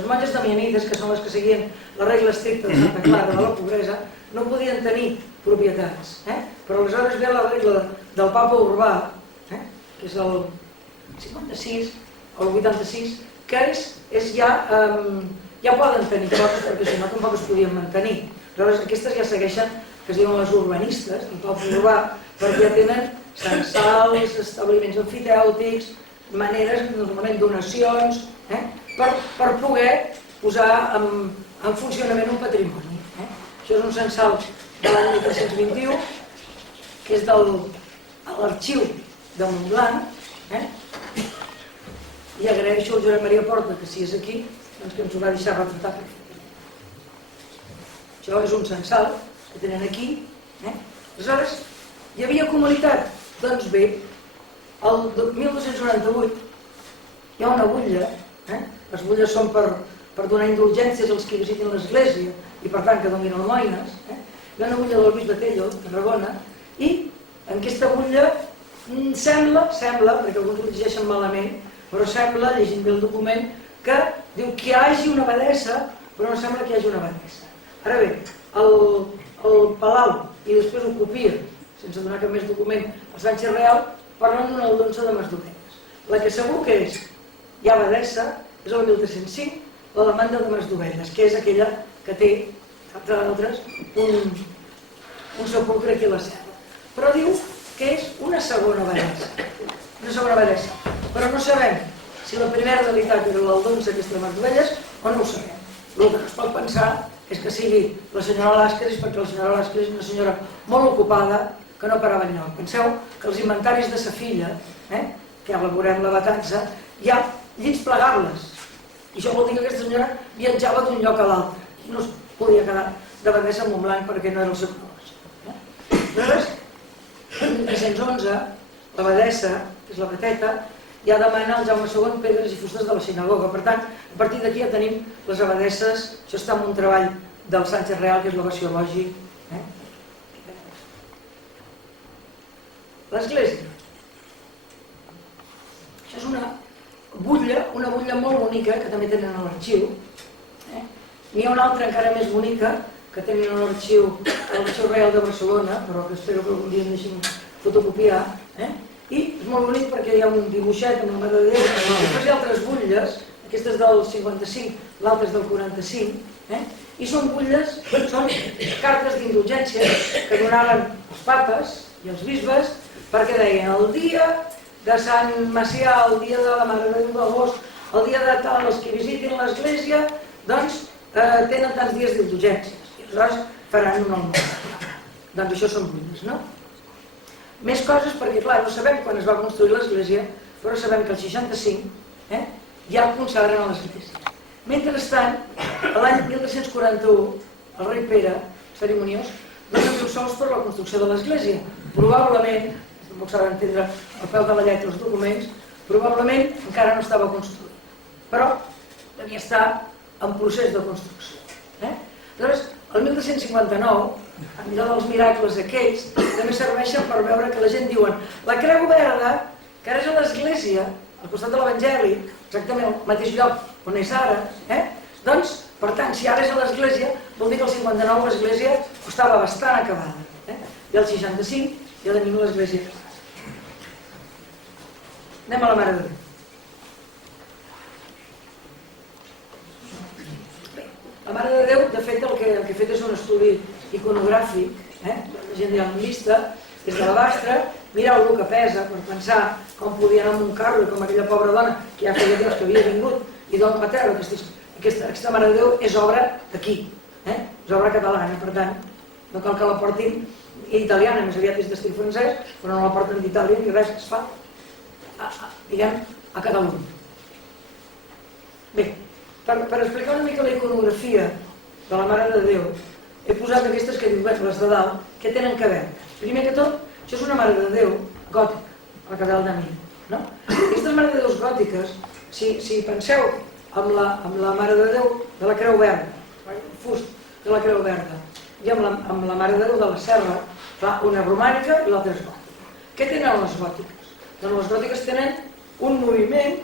monges damianites, que són les que seguien la regla estricta de Santa Clara de la pobresa, no podien tenir propietats. Però aleshores ve la regla del papa Urbà, que és el 56 o el 86, que ja poden tenir coses, perquè si no tampoc es podien mantenir. Aleshores, aquestes ja segueixen, que es diuen les urbanistes, del poble urbà, perquè ja tenen censals, establiments amfitèutics, maneres, normalment donacions, per poder posar en funcionament un patrimoni. Això és un censal de l'any 1321, que és de l'arxiu de Montblanc, i agraeixo al Josep Maria Porta que si és aquí, doncs que ens ho va deixar retratar. Això és un censal que tenen aquí. Aleshores, hi havia comunitat? Doncs bé, el 1298 hi ha una butlla, les bulles són per donar indulgències als que visitin l'església i per tant que donin almoines, hi ha una butlla del bisbe Tello, de Tarragona, i en aquesta butlla sembla, perquè alguns ho llegeixen malament, però sembla, llegint bé el document, que diu que hi hagi una abadessa, però no sembla que hi hagi una abadessa. Ara bé, el Palau, i després ho copia, sense donar cap més document, el Sánchez Real, parlen d'una aldonsa de Masdoveres. La que segur que hi ha abadessa és el 1305, la demanda de Masdoveres, que és aquella que té, entre d'altres, un sepulcre aquí a la serra. Però diu que és una segona abadessa, però no sabem si la primera realitat era l'aldonsa aquesta de Masdovelles o no ho sabem. El que es pot pensar és que sigui la senyora Làscaris, perquè la senyora Làscaris és una senyora molt ocupada que no parava enlloc. Penseu que els inventaris de sa filla, que elaborem la batança, hi ha llits plegables, i això vol dir que aquesta senyora viatjava d'un lloc a l'altre i no es podia quedar d'abadessa a Montblanc perquè no era el seu cos. Aleshores, en 1511, l'abadessa, que és la Beteta, ja demana al Jaume II pedres i fustes de la sinagoga. Per tant, a partir d'aquí ja tenim les abadesses. Això està en un treball del Sánchez Real, que és l'ovació lògic. L'església. Això és una butlla molt bonica, que també tenen a l'arxiu. N'hi ha una altra encara més bonica, que tenen a l'arxiu Real de Barcelona, però que espero que algun dia em deixin fotocopiar. I és molt bonic perquè hi ha un dibuixet amb la Mare de Déu. Després hi ha altres butlles, aquesta és del 55, l'altra és del 45, i són butlles, són cartes d'indulgència que donaven els papes i els bisbes perquè deien el dia de Sant Macià, el dia de la Mare de Déu d'agost, el dia de tal, els que visitin l'església, doncs tenen tants dies d'indulgències i aleshores faran un almoina. Doncs això són butlles, no? Més coses perquè, clar, no sabem quan es va construir l'església, però sabem que el 65 ja el consagren a l'església. Mentrestant, l'any 1341, el rei Pere, cerimoniós, dona 10 sols per la construcció de l'església. Probablement, tampoc s'ha d'entendre el peu de la lletra dels documents, probablement encara no estava construït, però devia estar en procés de construcció. Aleshores, el 1359, a mirar dels miracles aquells, també serveixen per veure que la gent diuen la creu verda, que ara és a l'església, al costat de l'Evangeli, exactament al mateix lloc on és ara, doncs, per tant, si ara és a l'església, vol dir que el 59 l'església estava bastant acabada. I el 65 ja tenim l'església. Anem a la Mare de Déu. La Mare de Déu, de fet, el que he fet és un estudi iconogràfic, la gent ja l'han vista, des de la Bastra, mireu el que pesa per pensar com podia anar amb un carro i com aquella pobra dona que ja feia temps que havia vingut i d'on a terra. Aquesta Mare de Déu és obra d'aquí, és obra catalana, per tant, no cal que la portin italiana, més aviat és d'estil francès, però no la porten d'Itàlia ni res, es fa, diguem, a Catalunya. Bé, per explicar una mica la iconografia de la Mare de Déu, he posat aquestes que diu, les de dalt, que tenen que veure. Primer que tot, això és una Mare de Déu gòtica, la catedral de Mir. No? Aquestes Mare de Déus gòtiques, si penseu amb la Mare de Déu de la Creu Verda, el fust de la Creu Verda, i amb la Mare de Déu de la Serra, clar, una romànica i l'altra és gòtica. Què tenen les gòtiques? Doncs les gòtiques tenen un moviment,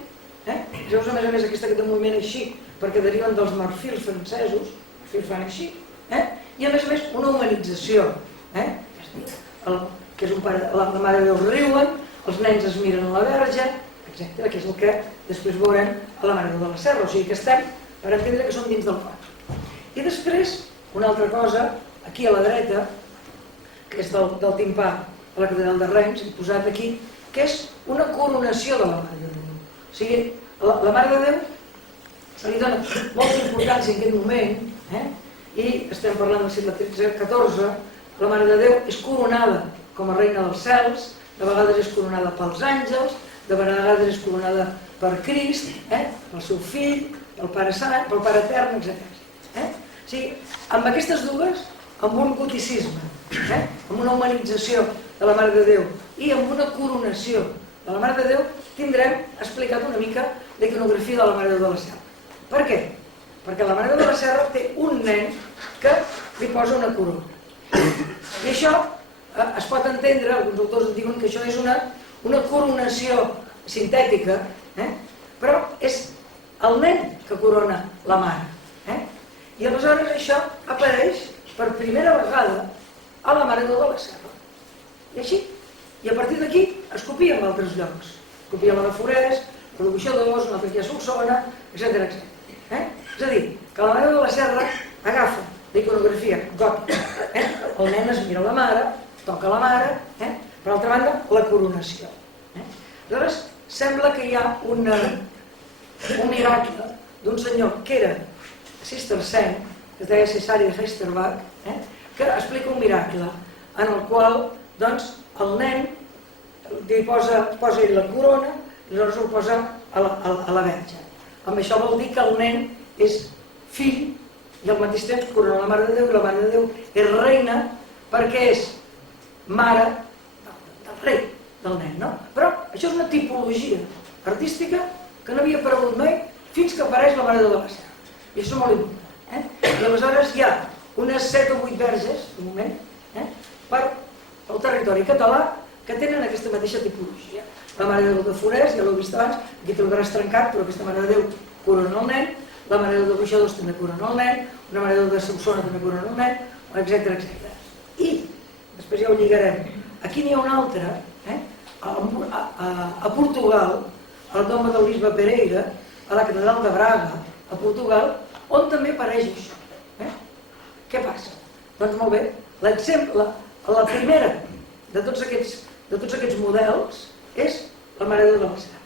veus a més aquest moviment així, perquè deriven dels marfils francesos, els fils fan així, i a més una humanització, que és la Mare de Déu riuen, els nens es miren a la Verge, etc., que és el que després veurem a la Mare de Déu de la Serra, o sigui que estem per entendre que som dins del cor. I després, una altra cosa, aquí a la dreta, que és del timpà de la catedral de Reims, he posat aquí, que és una coronació de la Mare de Déu. O sigui, la Mare de Déu se li dona molta importància en aquest moment, i estem parlant del segle XIII-XIV, la Mare de Déu és coronada com a reina dels cels, de vegades és coronada pels àngels, de vegades és coronada per Crist, pel seu fill, pel Pare Sant, pel Pare Etern, etc. O sigui, amb aquestes dues, amb un goticisme, amb una humanització de la Mare de Déu i amb una coronació de la Mare de Déu, tindrem explicat una mica la iconografia de la Mare de Déu de la Serra. Per què? Perquè la Mare de Déu de la Serra té un nen que li posa una corona. I això es pot entendre, alguns autors diuen que això és una coronació sintètica, però és el nen que corona la mare. I aleshores això apareix per primera vegada a la Mare de Déu de la Serra. I així. I a partir d'aquí es copia en altres llocs. Es copia a la Forès, a l'Ubuixadors, una altra aquí a Solsona, etc. És a dir, que la Mare de Déu de la Serra agafa la iconografia gòtica. El nen es mira la mare, toca la mare, per altra banda, la coronació. Aleshores, sembla que hi ha un miracle d'un senyor que era cistercenc, que es deia Cesari de Heisterbach, que explica un miracle en el qual, doncs, el nen li posa ell la corona i aleshores ho posa a la Verge. Amb això vol dir que el nen és fill i al mateix temps corona la Mare de Déu i la Mare de Déu és reina perquè és mare del rei del nen, no? Però això és una tipologia artística que no havia aparegut mai fins que apareix la Mare de Déu de la Serra. I això és molt important. I aleshores hi ha unes 7 o 8 verges, de moment, pel territori català que tenen aquesta mateixa tipologia. La Mare de Déu de Forès, ja l'heu vist abans, aquí té el braç trencat, però aquesta Mare de Déu corona el nen, la Mare de Déu de Buixadors també corona el nen, una Mare de Déu de Solsona també corona el nen, etc. I després ja ho lligarem. Aquí n'hi ha una altra, a Portugal, al Doma del Bisbe Pereira, a la catedral de Braga, a Portugal, on també apareix això. Què passa? Doncs molt bé, l'exemple, la primera de tots aquests models és la Mare de Déu de la Serra.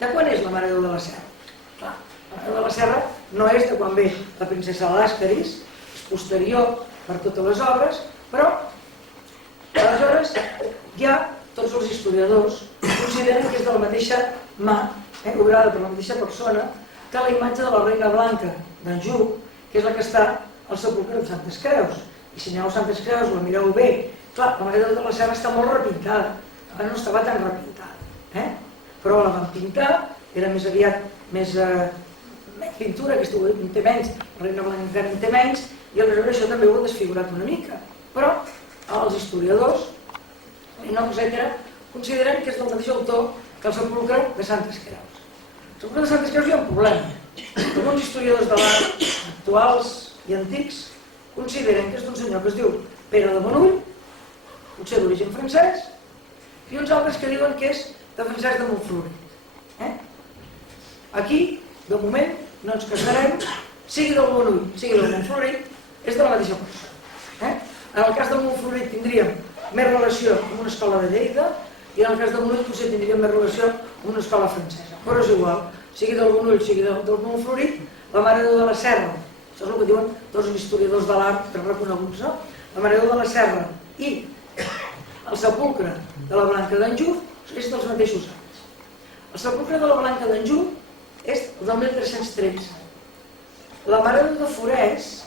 De quan és la Mare de Déu de la Serra? Clar, la Mare de Déu de la Serra no és de quan ve la princesa Làscaris, és posterior per totes les obres, però aleshores ja tots els historiadors consideren que és de la mateixa mà, obrada per la mateixa persona, que la imatge de la Reina Blanca d'Anjou, que és la que està al sepulcre de Santes Creus. I si aneu a Santes Creus, la mireu bé, clar, la Mare de Déu de la Serra està molt repintada, abans no estava tan repintada, però la van pintar, era més aviat més pintura, aquesta en té menys, la Reina Blanca encara en té menys, i aleshores això també ho ha desfigurat una mica. Però els historiadors, etc., consideren que és del mateix autor que el sepulcre de Santes Creus. El sepulcre de Santes Creus hi ha un problema. Alguns historiadors de l'art actuals i antics consideren que és d'un senyor que es diu Pere de Monull, potser d'origen francès, i uns altres que diuen que és de Francesc de Montfleury. Aquí, de moment, no ens casarem, sigui del Monull, sigui del Montfleury, és de la mateixa persona. En el cas del Montfleury tindríem més relació amb una escola de Lleida i en el cas del Monull potser tindríem més relació amb una escola francesa. Però és igual, sigui del Monull, sigui del Montfleury, la Mare de Déu de la Serra, això és el que diuen tots els historiadors de l'art ben reconeguts, no? La Mare de Déu de la Serra i el sepulcre de la Blanca d'Anjou és dels mateixos anys. El sepulcre de la Blanca d'Anjou és del 1313. La Mare de Forès,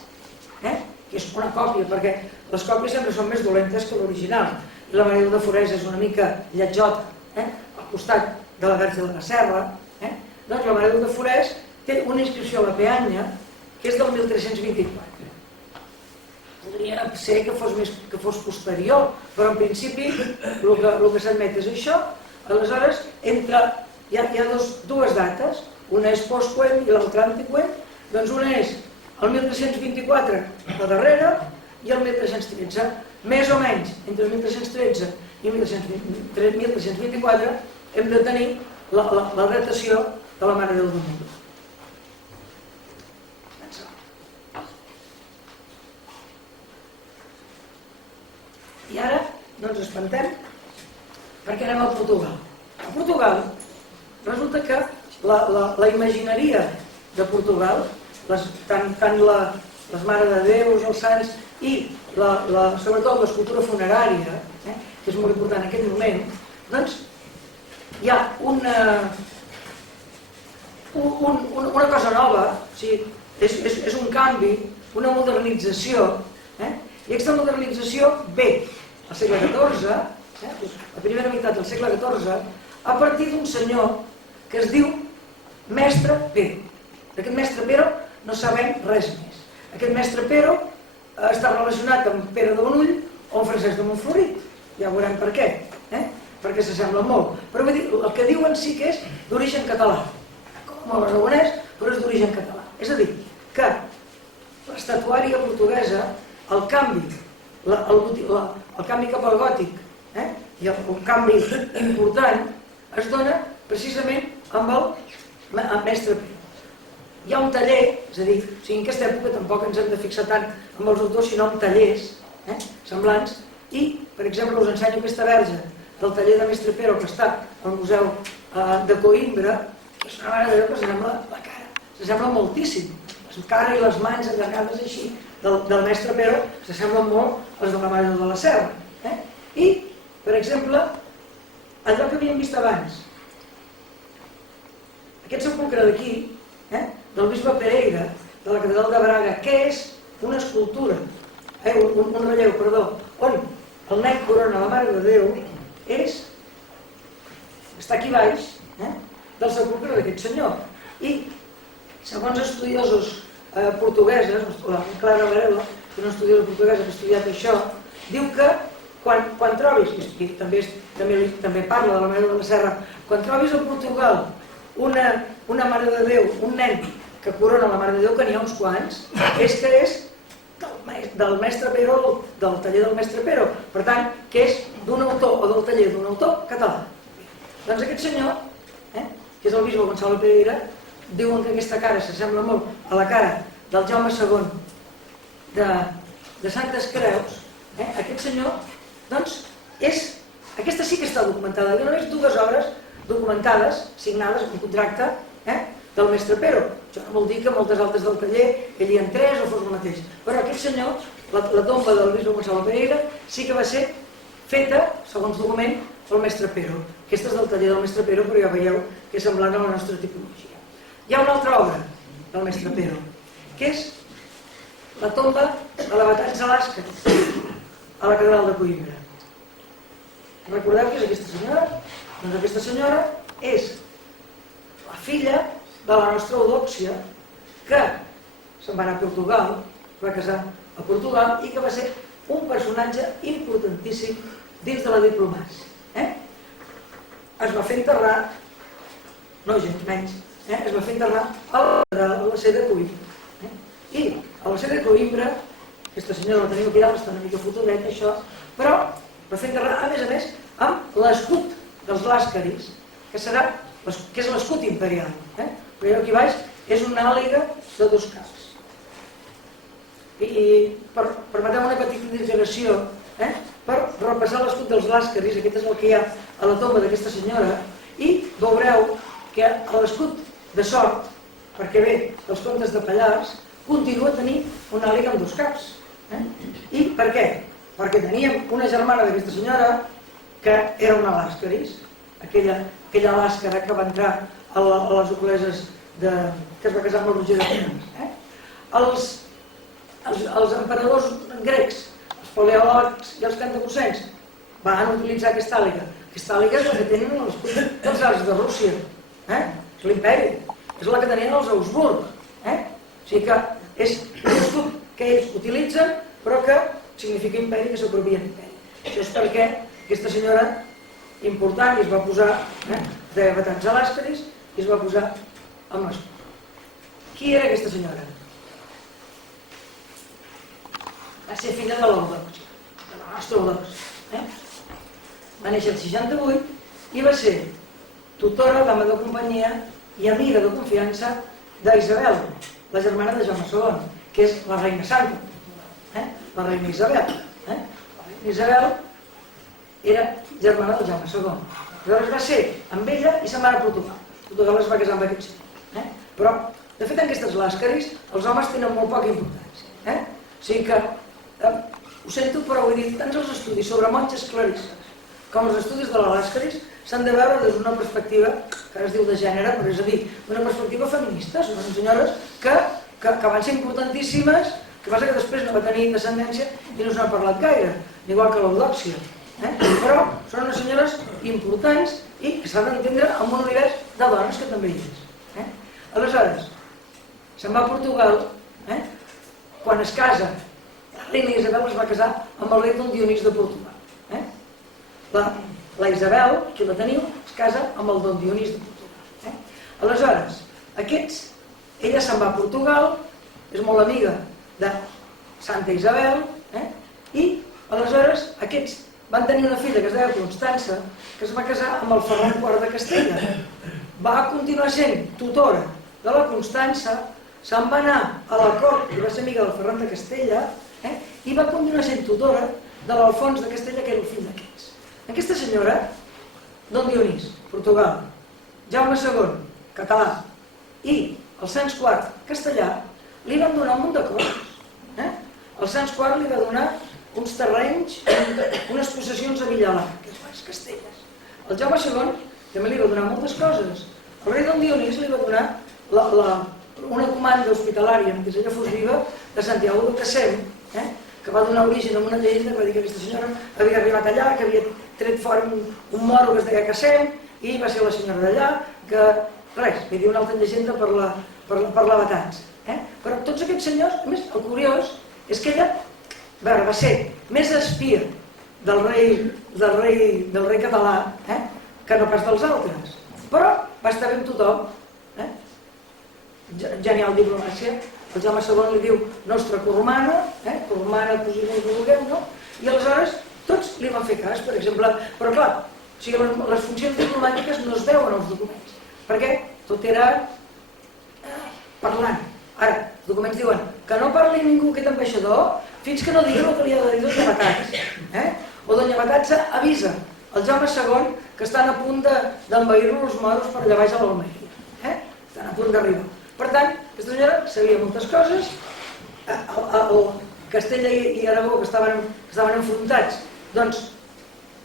que és una còpia, perquè les còpies sempre són més dolentes que l'original, i la Mare de Forès és una mica lletjota, al costat de la Verge de la Serra, doncs la Mare de Forès té una inscripció a la peanya que és del 1324. Podria ser que fos posterior, però en principi el que s'admet és això. Aleshores, hi ha dues dates, una és postqüent i l'altra antiqüent. Doncs una és el 1324 a darrere i el 1313. Més o menys, entre el 1313 i el 1324 hem de tenir la datació de la Mare de Déu del Mundo. I ara no ens espantem perquè anem a Portugal. A Portugal resulta que la imagineria de Portugal, tant les Mare de Déu, els sants i sobretot l'escultura funerària, que és molt important en aquest moment, doncs hi ha una cosa nova, és un canvi, una modernització, i aquesta modernització ve al segle XIV, la primera meitat del segle XIV, a partir d'un senyor que es diu Mestre Pero. D'aquest Mestre Pero no sabem res més. Aquest Mestre Pero està relacionat amb Pere de Bonull o amb Francesc de Montflorit. Ja veurem per què, perquè s'assemblen molt. Però el que diuen sí que és d'origen català, com l'aragonès, però és d'origen català. És a dir, que l'estatuària portuguesa, el canvi cap al gòtic i el canvi important es dona precisament amb el Mestre Pero. Hi ha un taller, és a dir, en aquesta època tampoc ens hem de fixar tant amb els autors, sinó en tallers semblants, i, per exemple, us ensenyo aquesta verge del taller de Mestre Pero que està al Museu de Coïmbra, que és una Mare de Déu que s'assembla la cara, s'assembla moltíssim. La cara i les mans allargades així del Mestre Pero s'assemblen molt als de la Mare de la Serra. I, per exemple, allò que havíem vist abans, aquest sepulcre d'aquí, del bisbe Pereira, de la catedral de Braga, que és una escultura, un relleu, perdó, on el nen corona la Mare de Déu, està aquí baix del sepulcre d'aquest senyor. I, segons estudiosos portugueses, la Clara Varela, que és una estudiosa portuguesa que ha estudiat això, diu que quan trobis, i també parla de la Mare de la Serra, quan trobis a Portugal una Mare de Déu, un nen que corona la Mare de Déu, que n'hi ha uns quants, és que és del Mestre Pero, del taller del Mestre Pero, per tant, que és d'un autor o del taller d'un autor català. Doncs aquest senyor, que és el bisbe Gonçalo Pereira, diuen que aquesta cara s'assembla molt a la cara del Jaume II de Santes Creus. Aquest senyor, doncs, aquesta sí que està documentada. Hi ha només 2 obres documentades, signades amb un contracte del Mestre Pero. Això no vol dir que moltes altres del taller ell hi entrés o fos el mateix. Però aquest senyor, la tomba del bisbe Gonçalo Pereira, sí que va ser feta, segons document, pel Mestre Pero. Aquesta és del taller del Mestre Pero, però ja veieu que és semblant a la nostra tipologia. Hi ha una altra obra del Mestre Pero, que és la tomba de la Batalha Lasca, a la catedral de Coïmbra. Recordeu que és aquesta senyora? Doncs aquesta senyora és la filla de la nostra Eudòxia, que se'n va anar a Portugal, va casar a Portugal, i que va ser un personatge importantíssim dins de la diplomàcia. Es va fer enterrar, no gens menys, es va fer enterrar a la C de Coïmbra. I a la C de Coïmbra, aquesta senyora la teniu aquí dalt, està una mica fotudeta, això, però va fer enterrar, a més, amb l'escut dels Làscaris, que és l'escut imperial. Veieu aquí baix, és una àliga de 2 caps. I permeteu una petita digressió, per repassar l'escut dels Làscaris, aquest és el que hi ha a la tomba d'aquesta senyora, i veureu que l'escut de sort, perquè ve dels comtes de Pallars, continua tenint una àliga amb 2 caps. I per què? Perquè teníem una germana d'aquesta senyora que era una Làscaris, aquella Làscara que va entrar a les Ocleses que es va casar amb el Roger de Atenes. Els emperadors grecs, els paleòlegs i els cantacusens van utilitzar aquesta àliga. Aquesta àliga és la que tenen els arts de Rússia, és l'imperi, és la que tenien els Augsburg. O sigui que és un escut que ells utilitzen però que significa imperi, que s'apropien imperi. Això és perquè aquesta senyora important i es va posar de batans a l'Àscaris i es va posar amb l'escut. Qui era aquesta senyora? Va ser filla de l'Eudòxia, de la nostra Eudòxia. Va néixer el 68 i va ser tutora, dama de companyia i amiga de confiança d'Isabel, la germana de Jaume II, que és la reina santa, la reina Isabel. La reina Isabel era germana del Jaume II. Llavors va ser amb ella i se'n va anar a Portugal. Portugal es va casar amb aquest senyor. Però, de fet, en aquestes làscaris els homes tenen molt poca importància. O sigui que, ho sento, però vull dir, tant els estudis sobre monges clarisses com els estudis de la làscaris s'han de veure des d'una perspectiva que ara es diu de gènere, però és a dir, una perspectiva feminista. Són senyores que van ser importantíssimes, que passa que després no va tenir descendència i no se n'ha parlat gaire, igual que l'Eudòxia. Però són unes senyores importants i que s'ha d'entendre en un univers de dones que també hi és. Aleshores, se'n va a Portugal, quan es casa, la reina Isabel es va casar amb el rei Don Dionís de Portugal. La Isabel, que la teniu, es casa amb el Don Dionís de Portugal. Aleshores, ella se'n va a Portugal, és molt amiga de Santa Isabel, i aleshores aquests van tenir una filla que es deia Constança, que es va casar amb el Ferran IV de Castella. Va continuar sent tutora de la Constança, se'n va anar a la cort i va ser amiga del Ferran de Castella, i va continuar sent tutora de l'Alfons de Castella, que era el fill d'aquests. Aquesta senyora, Don Dionís, Portugal, Jaume II, català, i el Sanç IV, castellà, li van donar un munt de coses. El Sanç IV li va donar uns terrenys, unes possessions a Villalar, que és les Castelles. El Jaume II també li va donar moltes coses. El rei Don Dionís li va donar una comanda hospitalària, mentre ella fos viva, de Santiago de Cassem, que va donar origen a una llegenda que va dir que aquesta senyora havia arribat allà, que havia tret fora un moro que es deia Cassem, i va ser la senyora d'allà, que res, hi havia una altra llegenda per la Batança. Però tots aquests senyors, a més, el curiós és que ella va ser més espia del rei català que no pas dels altres, però va estar bé amb tothom. Genial diplomàcia. El Jaume II li diu nostra coromana, coromana, cosina i vulguem, no? I aleshores tots li van fer cas, per exemple. Però clar, les funcions diplomàtiques no es veuen als documents, perquè tot era parlant. Ara, els documents diuen que no parli ningú aquest ambaixador fins que no digui el que li ha de dir Doña Batatza. O Doña Batatza avisa el Jaume II que estan a punt d'envair-lo els moros per allà baix a l'Almeria. Estan a punt d'arribar. Per tant, aquesta senyora sabia moltes coses. Castella i Aragó, que estaven enfrontats, doncs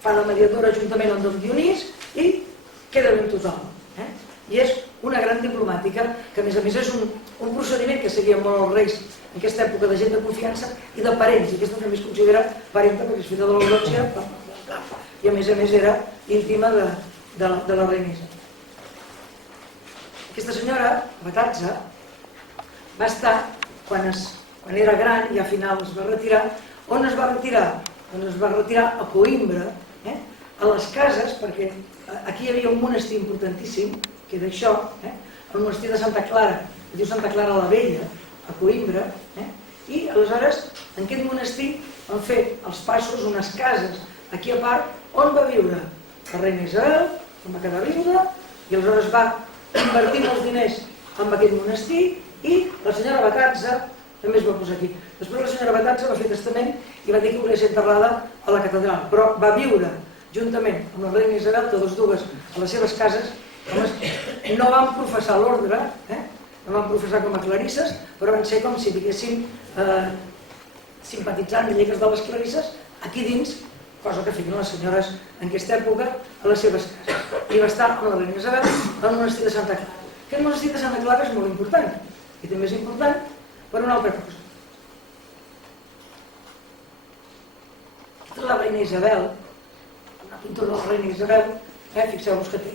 fa de mediadora juntament amb Don Dionís i queda ben tothom. I és una gran diplomàtica, que a més és un procediment que seguien molt els reis en aquesta època de gent de confiança i de parents, i aquesta també es considera parenta perquè és filla de l'Eudòxia i a més era íntima de la reina Isabel. Aquesta senyora, Batatza, va estar, quan era gran i al final es va retirar, on es va retirar? Doncs es va retirar a Coïmbra, a les cases, perquè aquí hi havia un monestir importantíssim, que era això, el monestir de Santa Clara, es diu Santa Clara la Vella, a Coïmbra, i aleshores en aquest monestir han fet els passos unes cases aquí a part on va viure la reina Isabel, on va quedar viuda, i aleshores va invertir molts diners en aquest monestir i la senyora Batatza també es va posar aquí. Després la senyora Batatza va fer testament i va dir que volia ser enterrada a la catedral, però va viure juntament amb la reina Isabel, totes dues a les seves cases. No van professar l'ordre, no van professar com a clarisses, però van ser com si diguéssim simpatitzant llegues de les clarisses aquí dins, cosa que feien les senyores en aquesta època a les seves cases. I va estar amb la reina Isabel en el monestir de Santa Clara. Aquest monestir de Santa Clara és molt important, i també és important per una altra cosa. Aquesta és la reina Isabel, una pintura de la reina Isabel, fixeu-vos que té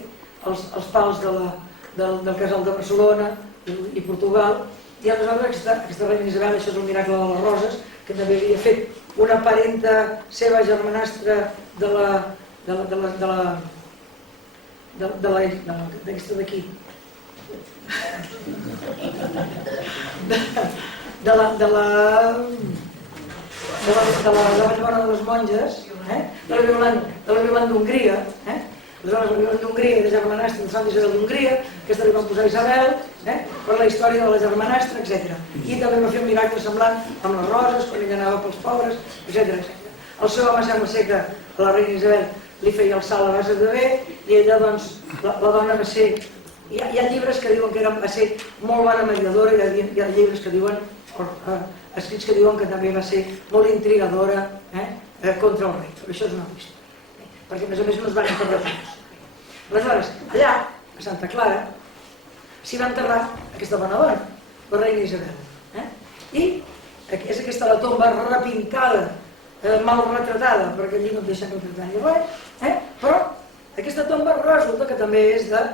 els pals del casal de Barcelona i Portugal, i aleshores aquesta reina Isabel, això és el miracle de les roses, que també havia fet una parenta seva germanastra d'aquesta d'aquí, de la Vallbona de les Monges, de la Violant d'Hongria, aleshores la Violant d'Hongria i de germanastra de Sant Isabel d'Hongria, aquesta li van posar Isabel, per la història de la germanastra, etc. I també va fer un miracle semblant amb les roses, quan ella anava pels pobres, etc. El seu home sembla ser que la reina Isabel li feia el salt a base de bé, i ella, doncs, la dona va ser... Hi ha llibres que diuen que va ser molt bona mediadora, hi ha llibres que diuen, escrits que diuen que també va ser molt intrigadora contra el rei, però això és una altra història, perquè a més no es van enterrar junts. Aleshores, allà, a Santa Clara, s'hi va enterrar aquesta bona dona, la reina Isabel. I és aquesta la tomba repintada, mal retratada, perquè allí no et deixen retratar ni res, però aquesta tomba resulta que també és de...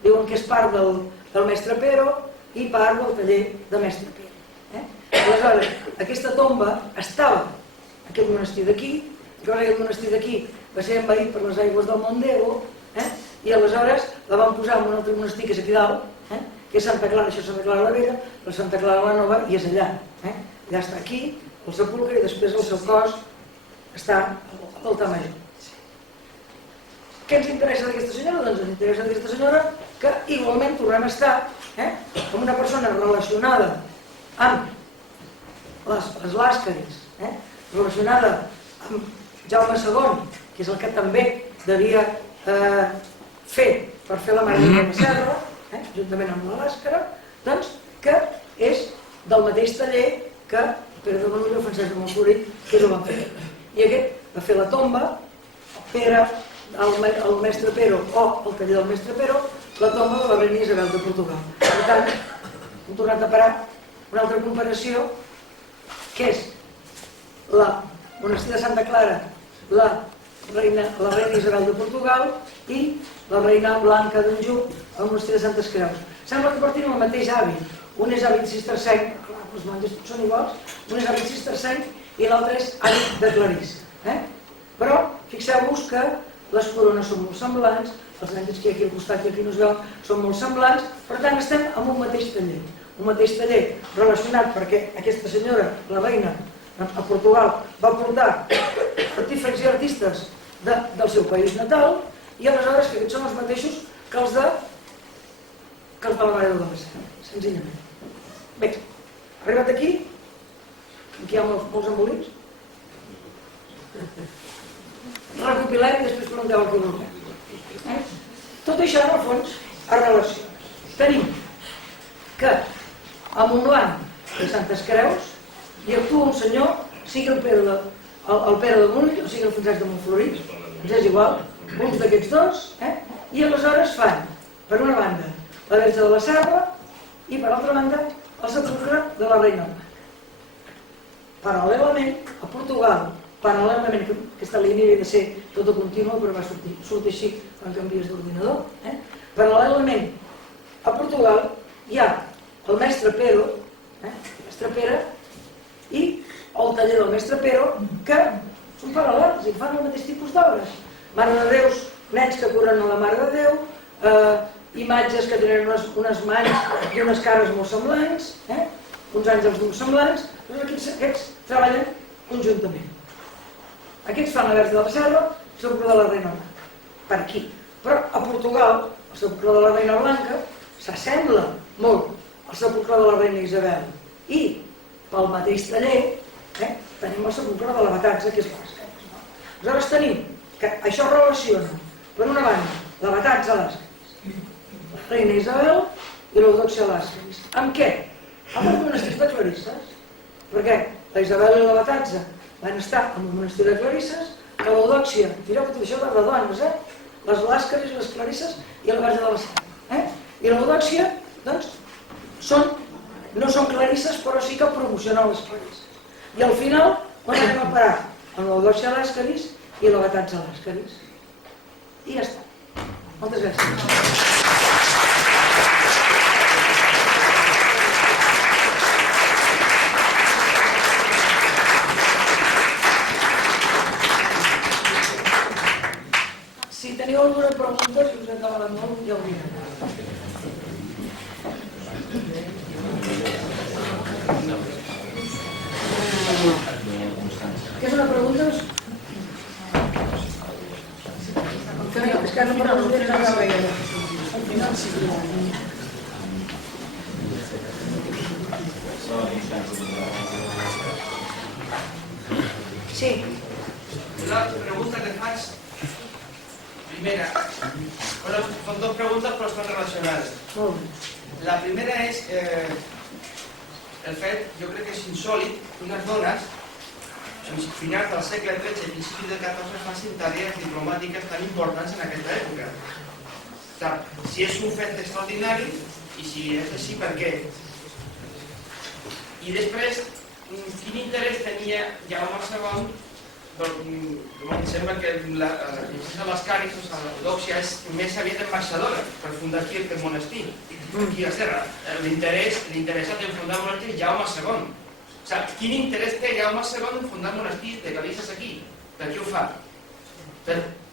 Diuen que és part del mestre Pero i part del taller de mestre Pero. Aleshores, aquesta tomba estava en aquest monestir d'aquí, aquest monestir d'aquí va ser envaït per les aigües del Mondego, i aleshores la van posar en un altre monestir que és aquí dalt, que és Santa Clara, això és Santa Clara la Vella, però Santa Clara la Nova i és allà. Ja està aquí, el sepulcre, i després el seu cos està a l'altar major. Què ens interessa d'aquesta senyora? Doncs ens interessa d'aquesta senyora que igualment tornem a estar com una persona relacionada amb les Làscaris, relacionada amb Jaume II, que és el que també devia fer per fer la Mare de la Serra, juntament amb la Làscara, doncs que és del mateix taller que Pere de Manuel i Francesc de Montfleury, que ho van fer. I aquest va fer la tomba, el mestre Pero o el taller del mestre Pero, la tomba de la reina Isabel de Portugal. Per tant, hem tornat a parar una altra comparació, que és la monestir de Santa Clara, la reina Isabel de Portugal i la reina Blanca d'Anjou, el monestir de Santes Creus. Sembla que portin el mateix hàbit. Un és hàbit cistercenc, clar, els monges són iguals, un és hàbit cistercenc i l'altre és hàbit de clarissa. Però fixeu-vos que les corones són molt semblants, els àngels que hi ha aquí al costat i aquí no es veuen són molt semblants, per tant estem en un mateix taller relacionat perquè aquesta senyora, la reina, a Portugal va portar artífex i artistes del seu país natal i aleshores que aquests són els mateixos que els de la Mare de la Serra, senzillament. Bé, arribat aquí, hi ha molts embolics, recopilem i després pregunteu el que vulgueu. Tot això, en el fons, es relaciona. Tenim que a Montblanc de Santes Creus hi actua un senyor, sigui el Pere de Manuel o sigui el Francesc de Montfleury, ens és igual, uns d'aquests dos, i aleshores fan, per una banda, la Verge de la Serra i per altra banda, el sepulcre de la Reina Blanca. Paral·lelament, a Portugal, paral·lelament, que aquesta línia havia de ser tota contínua, però va sortir així quan canvies d'ordinador. Paral·lelament, a Portugal hi ha el mestre Pero, i el taller del mestre Pero, que són paral·lels i fan el mateix tipus d'obres. Mare de Déus, nens que curen a la Mare de Déu, imatges que tenen unes mans i unes cares molt semblants, uns àngels molt semblants, aquests treballen conjuntament. Aquests fan la Verge de la Serra, el sepulcre de la Reina Blanca, per aquí. Però a Portugal, el sepulcre de la Reina Blanca s'assembla molt al sepulcre de la Reina Isabel. I pel mateix taller tenim el sepulcre de la Batatza, que és l'Àscaris. Aleshores tenim que això relaciona, per una banda, la Batatza a l'Àscaris, la Reina Isabel i l'Eudòxia a l'Àscaris. Amb què? Amb els monestirs de Clarisses. Perquè la Isabel i la Batatza van estar en un monestir de Clarisses, que l'Eudòxia, mireu que tot això de dones, les Làscaris, les Clarisses i la Verge de la Serra. I l'Eudòxia, doncs, no són clarisses, però sí que promocionen les clarisses. I al final, on anem a parar? Amb l'Eudòxia a l'Àscaris i la Batats a l'Àscaris. I ja està. Moltes gràcies. Si teniu alguna pregunta, si us acabarà molt, ja ho diré. Què és una pregunta? És que no m'ho recordo la veia. Al final sí. Sí. La pregunta que faig, primera, són dues preguntes però estan relacionades. La primera és el fet, jo crec que és insòlit, que unes dones, a finals del segle XIII i principis del XIV, facin tarees diplomàtiques tan importants en aquesta època. Si és un fet extraordinari i si és així, per què? I després, quin interès tenia Jaume II? Em sembla que la princesa Lascaris, l'Eudòxia, és més aviat ambaixadora per fundar aquí el monestir, aquí a Serra. L'interessa de fundar el monestir Jaume II. O sigui, quin interès té Jaume II en fundar el monestir de Calisses aquí? Per què ho fa?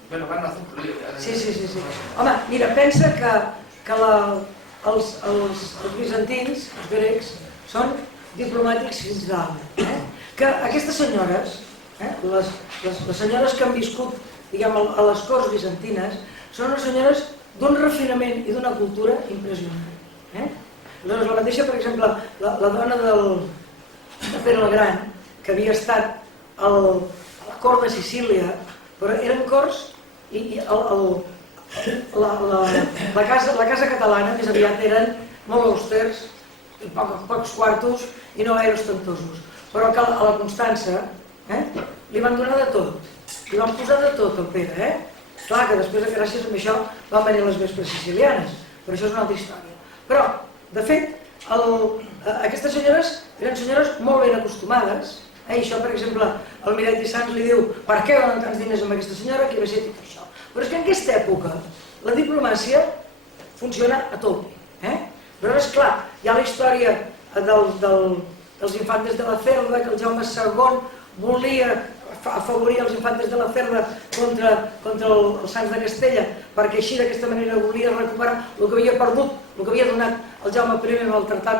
Bueno, van a fer un problema. Sí. Home, mira, pensa que els bizantins, els grecs, són diplomàtics fins dalt. Que aquestes senyores, les senyores que han viscut, diguem, a les corts bizantines, són unes senyores d'un refinament i d'una cultura impressionant. Aleshores, la mateixa, per exemple, la dona de Pere el Gran, que havia estat a la cort de Sicília, però eren corts i la casa catalana més aviat eren molt austers, pocs quartos i no gaire ostentosos. Però que a la Constança li van donar de tot, li van posar de tot al Pere. Clar que després, gràcies a això, van venir les vespres sicilianes, però això és una altra història. Però, de fet, aquestes senyores eren senyores molt ben acostumades. I això, per exemple, el Miret i Sans li diu: per què donen tants diners amb aquesta senyora? Qui va ser tot això? Però és que en aquesta època la diplomàcia funciona a tope. Però és clar, hi ha la història dels infantes de la Cerda, que el Jaume II volia afavorir els infantes de la Cerda contra els Sants de Castella, perquè així d'aquesta manera volia recuperar el que havia perdut, el que havia donat el Jaume I amb el tractat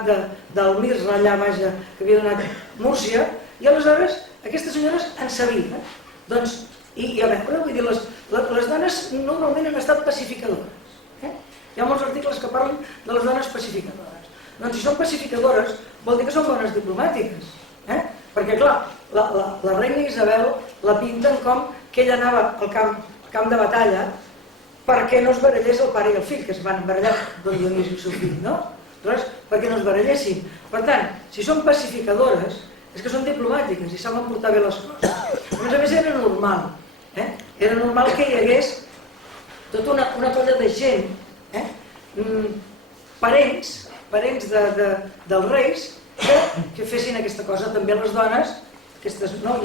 del Mirza, allà vaja, que havia donat Múrcia. I aleshores aquestes senyores en sabien. I a veure, vull dir, les dones normalment han estat pacificadores. Hi ha molts articles que parlen de les dones pacificadores. Doncs si són pacificadores vol dir que són bones diplomàtiques. Perquè clar, la reina Isabel la pinten com que ella anava al camp de batalla perquè no es barallés el pare i el fill, que es van barallar don Dionís i el seu fill, no? Doncs perquè no es barallessin. Per tant, si són pacificadores és que són diplomàtiques i saben portar bé les coses. A més era normal. Era normal que hi hagués tota una colla de gent, parents dels reis, que fessin aquesta cosa. També les dones, i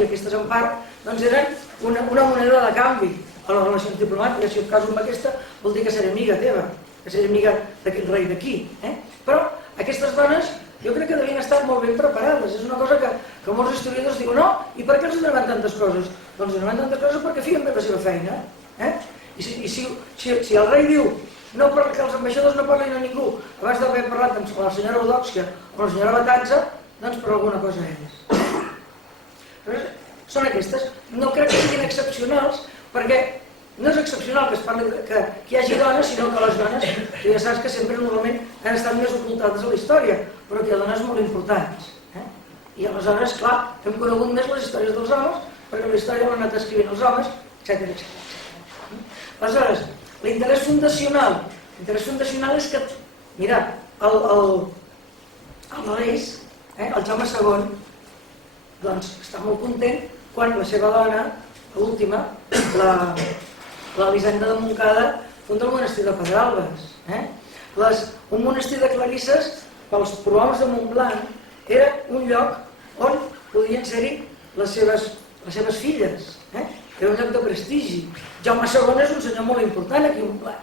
aquestes en part, doncs eren una moneda de canvi a les relacions diplomàtiques. Si et caso amb aquesta, vol dir que seré amiga teva, que seré amiga d'aquest rei d'aquí. Però aquestes dones jo crec que devien estar molt ben preparades. És una cosa que molts historiadors diuen: no, i per què els donaven tantes coses? Doncs donaven tantes coses perquè feien bé la seva feina. I si el rei diu que els ambaixadors no parlin a ningú abans d'haver parlat amb la senyora Eudòxia o la senyora Batanza, doncs per alguna cosa és. Són aquestes. No crec que siguin excepcionals, perquè no és excepcional que es parli que hi hagi dones, sinó que les dones, tu ja saps que sempre normalment han estat més ocultades a la història, però que hi ha dones molt importants. I aleshores, clar, hem conegut més les històries dels homes, perquè la història l'han anat escrivint els homes, etc. Aleshores, l'interès fundacional és que, mira, el Reis, el Jaume II, doncs està molt content quan la seva dona, l'última, l'Elisenda de Montcada, funda el monestir de Pedralbes. Un monestir de clarisses, pels prohoms de Montblanc, era un lloc on podien ser-hi les seves filles. Era un lloc de prestigi. Jaume II és un senyor molt important aquí a Montblanc.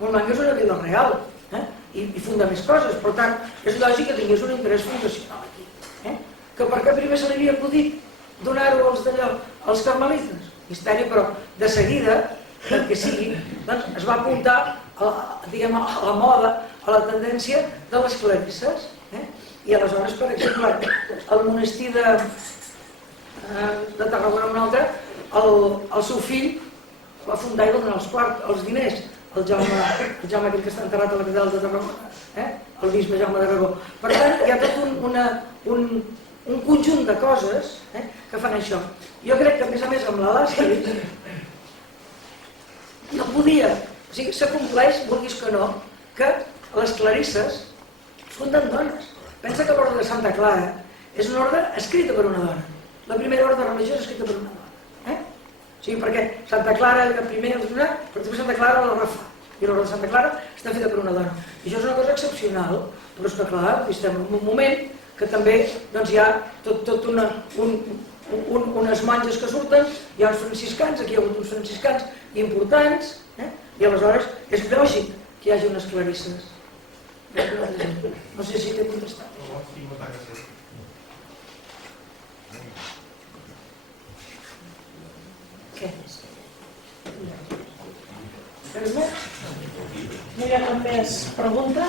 Montblanc és una vila real i funda més coses. Per tant, és lògic que tingués un interès fundacional aquí. Que per què primer se li havia acudit donar-ho als carmelites? Misteri, però de seguida, que sigui, es va apuntar a la moda, a la tendència de les clarisses. I aleshores, per exemple, el monestir de Tarragona, un altre, el seu fill va fundar i va donar els diners, el Jaume aquell que està enterrat a la catedral de Tarragona, el bisbe Jaume d'Aragó. Per tant, hi ha tot un conjunt de coses que fan això. Jo crec que, a més, amb la Làscaris no podia, o sigui, s'acompleix, vulguis que no, que les clarisses funden dones. Pensa que l'ordre de Santa Clara és una ordre escrita per una dona. La primera ordre religiosa escrita per una dona. O sigui, perquè Santa Clara, la primera, per exemple, Santa Clara la refà, i l'ordre de Santa Clara està feta per una dona. I això és una cosa excepcional, però és que, clar, estem en un moment que també hi ha tot unes monges que surten, hi ha uns franciscans, aquí hi ha hagut uns franciscans importants, i aleshores és lògic que hi hagi unes clarisses. No sé si t'he contestat. Què? No hi ha cap més pregunta?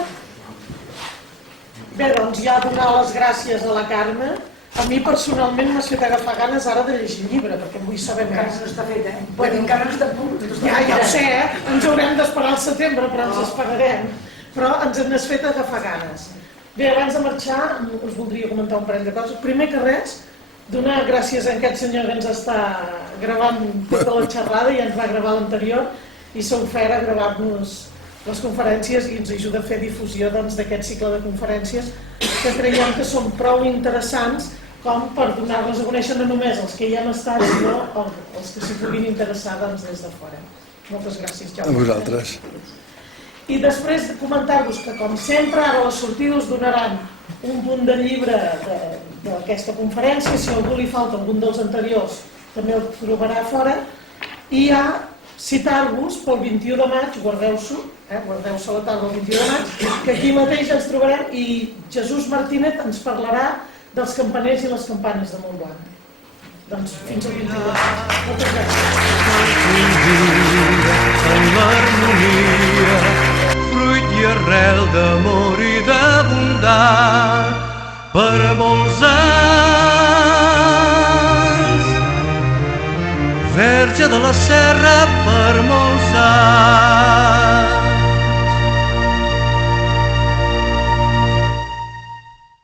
Bé, doncs ja donar les gràcies a la Carme. A mi personalment m'has fet agafar ganes ara de llegir el llibre, perquè em vull saber Encara més. no està fet, Bueno, encara no està a punt. Ja ho sé, ens haurem d'esperar al setembre, però ens esperarem. Però ens n'has fet agafar ganes. Bé, abans de marxar, us voldria comentar un parell de coses. Primer que res, donar gràcies a aquest senyor que ens està gravant tota la xerrada i ens va gravar l'anterior i s'ha ofert a gravar-nos les conferències i ens ajuda a fer difusió d'aquest cicle de conferències que creiem que són prou interessants com per donar-nos a conèixer no només els que hi han estat, sinó els que s'hi puguin interessar des de fora. Moltes gràcies, Jaume. A vosaltres. I després de comentar-vos que, com sempre, ara a la sortida us donaran un punt de llibre d'aquesta conferència. Si a algú li falta algun dels anteriors, també el trobarà a fora. I ja citar-vos pel 21 de maig, guardeu-s'ho, guardeu-se a la tarda el 21 de maig, que aquí mateix ens trobarem i Jesús Martínez ens parlarà dels campaners i les campanes de Montblanc. Doncs fins al 21 de maig. Moltes gràcies. En l'harmonia, fruit i arrel d'amor i de bondat, per a molts anys. Verge de la Serra per molts anys.